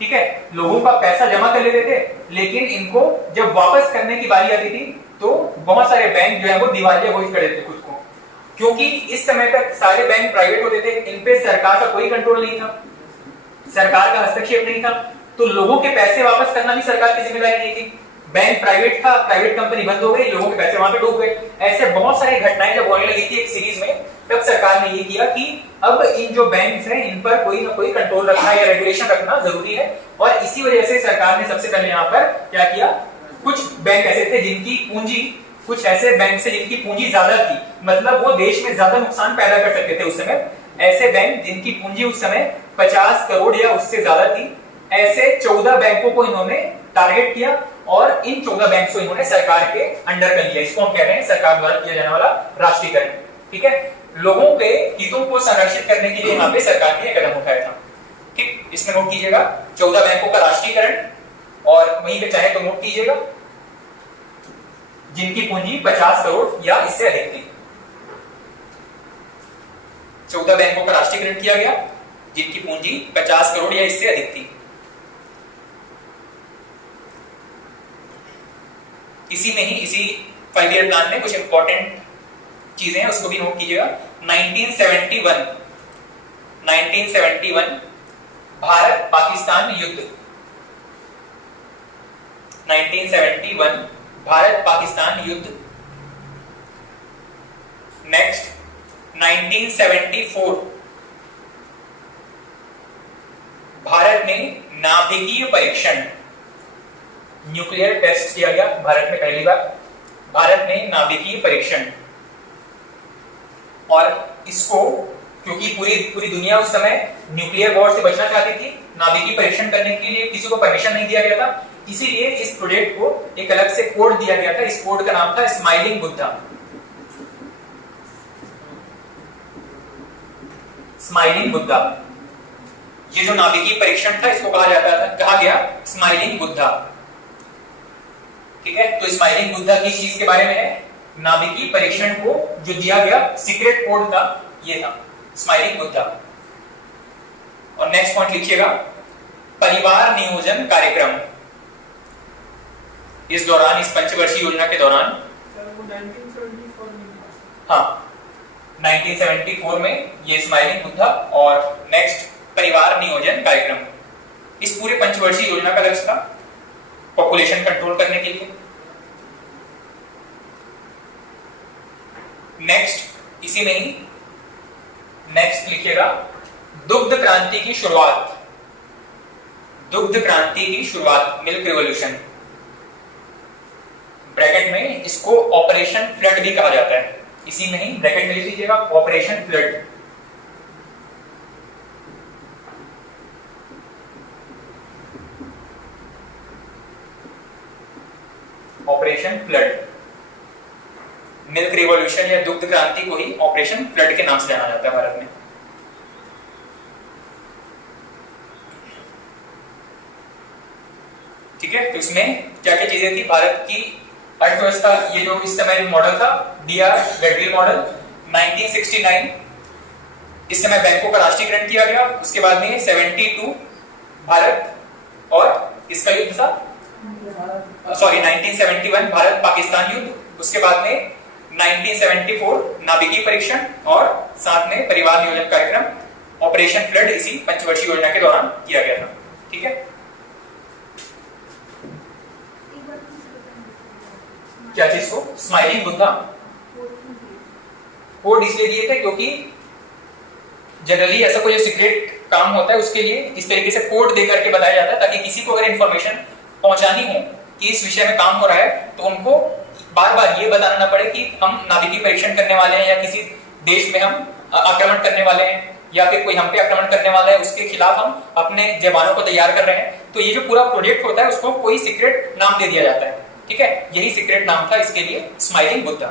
ठीक है, लोगों का पैसा जमा कर लेते थे, लेकिन इनको जब वापस करने की बारी आती थी तो बहुत सारे बैंक जो है वो दिवालिया घोषित कर देते खुद को, क्योंकि इस समय तक सारे बैंक प्राइवेट होते थे, इन पे सरकार का कोई कंट्रोल नहीं था, सरकार का हस्तक्षेप नहीं था, तो लोगों के पैसे वापस करना भी सरकार की जिम्मेदारी नहीं थी। बैंक प्राइवेट था, प्राइवेट कंपनी बंद हो गई, लोगों के पैसे वहां पे डूब गए। ऐसे बहुत सारी घटनाएं जब होने लगी थी एक सीरीज में, तब सरकार ने ये किया कि अब इन जो बैंक्स हैं इन पर कोई ना कोई कंट्रोल रखना या रेगुलेशन रखना जरूरी है। और इसी वजह से सरकार ने सबसे पहले यहाँ पर क्या किया, कुछ बैंक ऐसे थे जिनकी पूंजी, कुछ ऐसे बैंक से जिनकी पूंजी ज्यादा थी, मतलब वो देश में ज्यादा नुकसान पैदा कर सकते थे उस समय, ऐसे बैंक जिनकी पूंजी उस समय 50 करोड़ या उससे ज्यादा थी, ऐसे 14 बैंकों को इन्होंने टारगेट किया और इन 14 बैंक को इन्होंने सरकार के अंडर कर लिया। इसको हम कह रहे हैं सरकार द्वारा किया जाने वाला राष्ट्रीयकरण। ठीक है, लोगों के हितों को संरक्षित करने के लिए यहाँ पे सरकार ने कदम उठाया था। ठीक, इसमें नोट कीजिएगा 14 बैंकों का राष्ट्रीयकरण, और वहीं पे चाहे तो नोट कीजिएगा जिनकी पूंजी 50 करोड़ या इससे अधिक थी। 14 बैंकों का राष्ट्रीयकरण किया गया जिनकी पूंजी 50 करोड़ या इससे अधिक थी। इसी में ही, इसी 5 ईयर प्लान में कुछ इंपॉर्टेंट चीजें हैं, उसको भी नोट कीजिएगा। 1971 भारत पाकिस्तान युद्ध, 1971 भारत पाकिस्तान युद्ध। नेक्स्ट 1974 भारत में नाभिकीय परीक्षण, न्यूक्लियर टेस्ट किया गया भारत में पहली बार, भारत में नाभिकीय परीक्षण। और इसको क्योंकि पूरी दुनिया उस समय न्यूक्लियर वॉर से बचना चाहती थी, नाभिकीय परीक्षण करने के लिए किसी को परमिशन नहीं दिया गया था, इसीलिए इस प्रोजेक्ट को एक अलग से कोड दिया गया था। इस कोड का नाम था स्माइलिंग बुद्धा। स्माइलिंग बुद्धा, ये जो नाभिकीय परीक्षण था इसको कहा गया स्माइलिंग बुद्धा। ठीक है, तो स्माइलिंग बुद्धा किस चीज के बारे में है, नाभिकीय परीक्षण को जो दिया गया सीक्रेट कोड था ये था स्माइलिंग बुद्धा। और नेक्स्ट पॉइंट लिखिएगा परिवार नियोजन कार्यक्रम। इस दौरान, इस पंचवर्षीय योजना के दौरान, सर वो 1974 में था। हाँ 1974 में ये स्माइलिंग बुद्धा। और नेक्स्ट परिवार नियोजन कार्यक्रम, इस पूरे पंचवर्षीय योजना का लक्ष्य था पॉपुलेशन कंट्रोल करने के लिए। नेक्स्ट इसी में ही नेक्स्ट लिखिएगा दुग्ध क्रांति की शुरुआत, दुग्ध क्रांति की शुरुआत, मिल्क रिवॉल्यूशन। ब्रैकेट में इसको ऑपरेशन फ्लड भी कहा जाता है, इसी में ही ब्रैकेट में लिख लीजिएगा operation flood. Operation flood, milk revolution या दुग्ध क्रांति को ही ऑपरेशन फ्लड के नाम से जाना जाता है भारत में। ठीक है, तो इसमें क्या क्या चीजें थी, भारत की अर्थव्यवस्था, ये जो इस समय मॉडल था डीआर गैडगिल मॉडल 1969, इस समय बैंकों का राष्ट्रीयकरण किया गया। उसके बाद में 72 भारत और इसका युद्ध था, 1971 भारत पाकिस्तान युद्ध। उसके बाद में 1974 नाभिकीय परीक्षण और साथ में परिवार नियोजन कार्यक्रम ऑपरेशन फ्लड इसी पंचवर्षीय योजना के दौरान किया गया था। ठीक है, क्या चीज को? स्माइलिंग बुद्धा। कोड इसलिए दिए थे क्योंकि जनरली ऐसा कोई सीक्रेट काम होता है उसके लिए इस तरीके से कोड दे करके बताया जाता है ताकि किसी को अगर इंफॉर्मेशन पहुंचानी हो कि इस विषय में काम हो रहा है तो उनको बार बार ये बताना ना पड़े कि हम नाभिकीय परीक्षण करने वाले हैं या किसी देश में हम आक्रमण करने वाले हैं या फिर कोई हम पे आक्रमण करने वाला है उसके खिलाफ हम अपने जवानों को तैयार कर रहे हैं। तो ये जो पूरा प्रोजेक्ट होता है उसको कोई सीक्रेट नाम दे दिया जाता है। ठीक है, यही सीक्रेट नाम था इसके लिए, स्माइलिंग बुद्धा।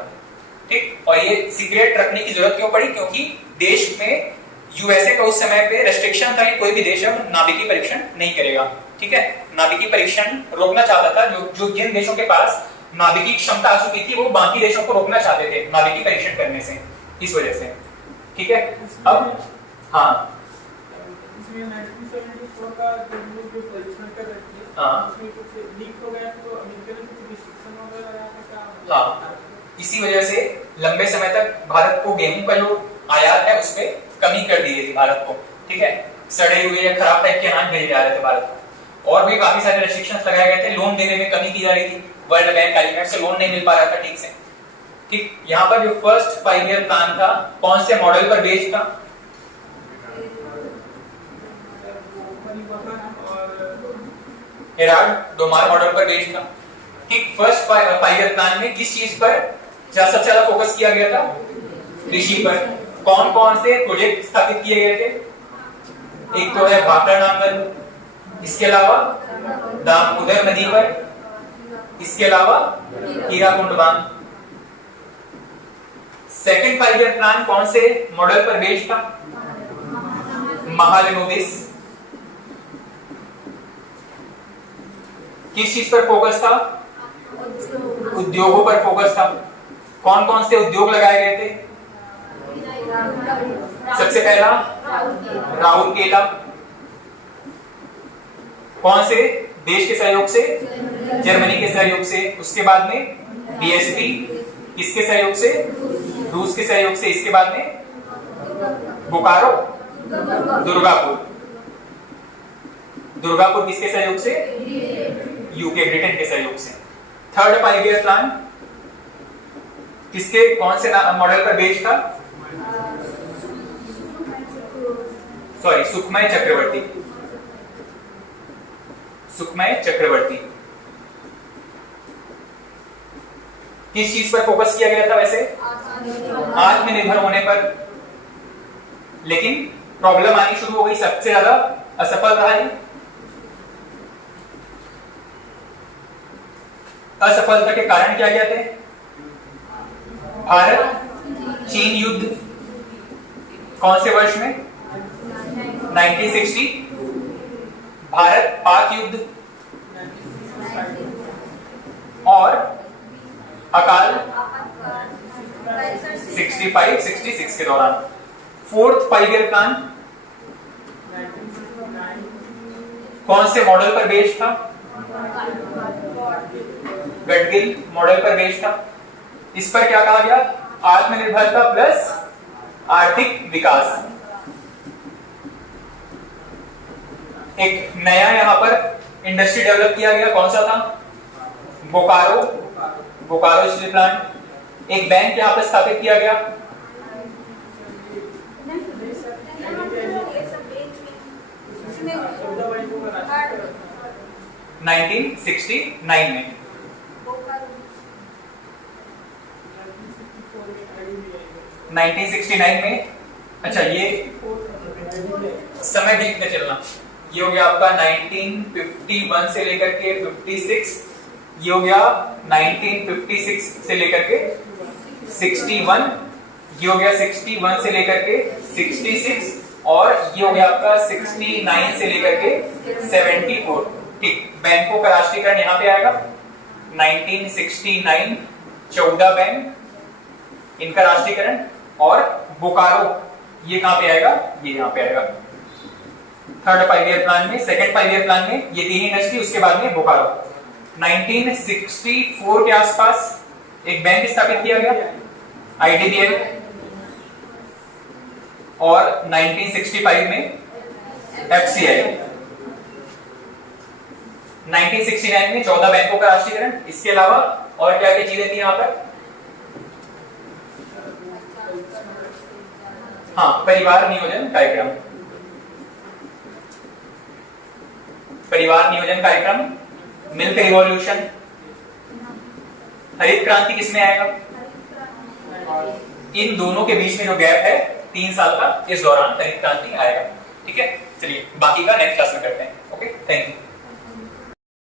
ठीक, और ये सीक्रेट रखने की जरूरत क्यों पड़ी? क्योंकि देश में यूएसए का उस समय पे रेस्ट्रिक्शन था कि कोई भी देश अब नाभिकीय परीक्षण नहीं करेगा। ठीक है, नाभिकीय परीक्षण रोकना चाहता था। जो जिन देशों के पास नाभिकीय क्षमता आ चुकी थी वो बाकी देशों को रोकना चाहते थे नाभिकीय परीक्षण करने से, इस वजह से। ठीक है, अब हाँ इसमें 1974 का जो परीक्षण कर रहे थे उसमें कुछ लीक हो गया तो अमेरिका ने कुछ रिस्ट्रिक्शन वगैरह लगाया था। हाँ, इसी वजह से लंबे समय तक भारत को गेहूं का जो आयात है उसपे कमी कर दी गई थी भारत को। ठीक है, सड़े हुए या खराब टाइप के अनाज भेजे जा रहे थे भारत को, और भी काफी सारे रेस्ट्रिक्शंस लगाए गए थे। लोन देने में कमी की जा रही थी, वर्ल्ड बैंक आईएमएफ से लोन नहीं मिल पा रहा था ठीक से। ठीक, यहाँ पर जो फर्स्ट 5 ईयर प्लान था कौन से मॉडल पर बेस्ड था? हेराल्ड डोमार मॉडल पर बेस्ड था। ठीक, फर्स्ट 5 ईयर प्लान में किस चीज पर सबसे ज्यादा फोकस किया गया था? कृषि पर। कौन कौन से प्रोजेक्ट स्थापित किए गए थे? एक तो है भाखड़ा नांगल, इसके अलावा दामोदर नदी पर, इसके अलावा हीराकुंड बांध। सेकंड 5 ईयर प्लान कौन से मॉडल पर बेस्ड था? महालनोबिस। किस चीज पर फोकस था? उद्योगों पर फोकस था। कौन कौन से उद्योग लगाए गए थे? सबसे पहला राउरकेला। कौन से देश के सहयोग से? जर्मनी के सहयोग से। उसके बाद में बीएसपी, किसके सहयोग से? रूस के सहयोग से। इसके बाद में बोकारो, दुर्गापुर। दुर्गापुर किसके सहयोग से? यूके, ब्रिटेन के सहयोग से। थर्ड 5 ईयर प्लान किसके कौन से मॉडल पर बेस्ड था? सॉरी, सुखमय चक्रवर्ती। सुखमय चक्रवर्ती। किस चीज पर फोकस किया गया था वैसे? आत्मनिर्भर होने पर। लेकिन प्रॉब्लम आनी शुरू हो गई, सबसे ज्यादा असफल रहा ये। असफलता के कारण क्या क्या थे? भारत चीन युद्ध कौन से वर्ष में? 1960। भारत पाक युद्ध और अकाल 65-66 के दौरान। फोर्थ 5 ईयर प्लान कौन से मॉडल पर बेस्ड था? गडगिल मॉडल पर बेस्ड था। इस पर क्या कहा गया? आत्मनिर्भरता प्लस आर्थिक विकास। एक नया यहां पर इंडस्ट्री डेवलप किया गया, कौन सा था? Bokaro, Bokaro steel plant. एक बैंक यहां पर स्थापित किया गया। नाइनटीन 69 में। में। अच्छा, ये समय देखते चलना। ये हो गया आपका 1951 से लेकर के 56। ये हो गया 1956 से लेकर के 61। ये हो गया 61 से लेकर के 66 और ये हो गया आपका 69 से लेकर के 74। ठीक, बैंकों का राष्ट्रीयकरण यहाँ पे आएगा 1969। 14 बैंक, इनका राष्ट्रीयकरण। और बोकारो ये कहां पे आएगा? ये यहाँ पे आएगा थर्ड 5 ईयर प्लान में। सेकंड 5 ईयर प्लान में ये तीन इंडस्ट्री, उसके बाद में बोकारो। 1964 के आसपास एक बैंक स्थापित किया गया IDBI, और 1965 में FCI। 1969 में 14 बैंकों का राष्ट्रीयकरण। इसके अलावा और क्या क्या चीजें थी यहाँ पर? हाँ, परिवार नियोजन कार्यक्रम, परिवार नियोजन कार्यक्रम, मिल्क रिवॉल्यूशन। हरित क्रांति किसमें आएगा? इन दोनों के बीच में जो गैप है 3 साल का, इस दौरान हरित क्रांति आएगा। ठीक है, चलिए बाकी का नेक्स्ट क्लास में करते हैं। Okay, thank you.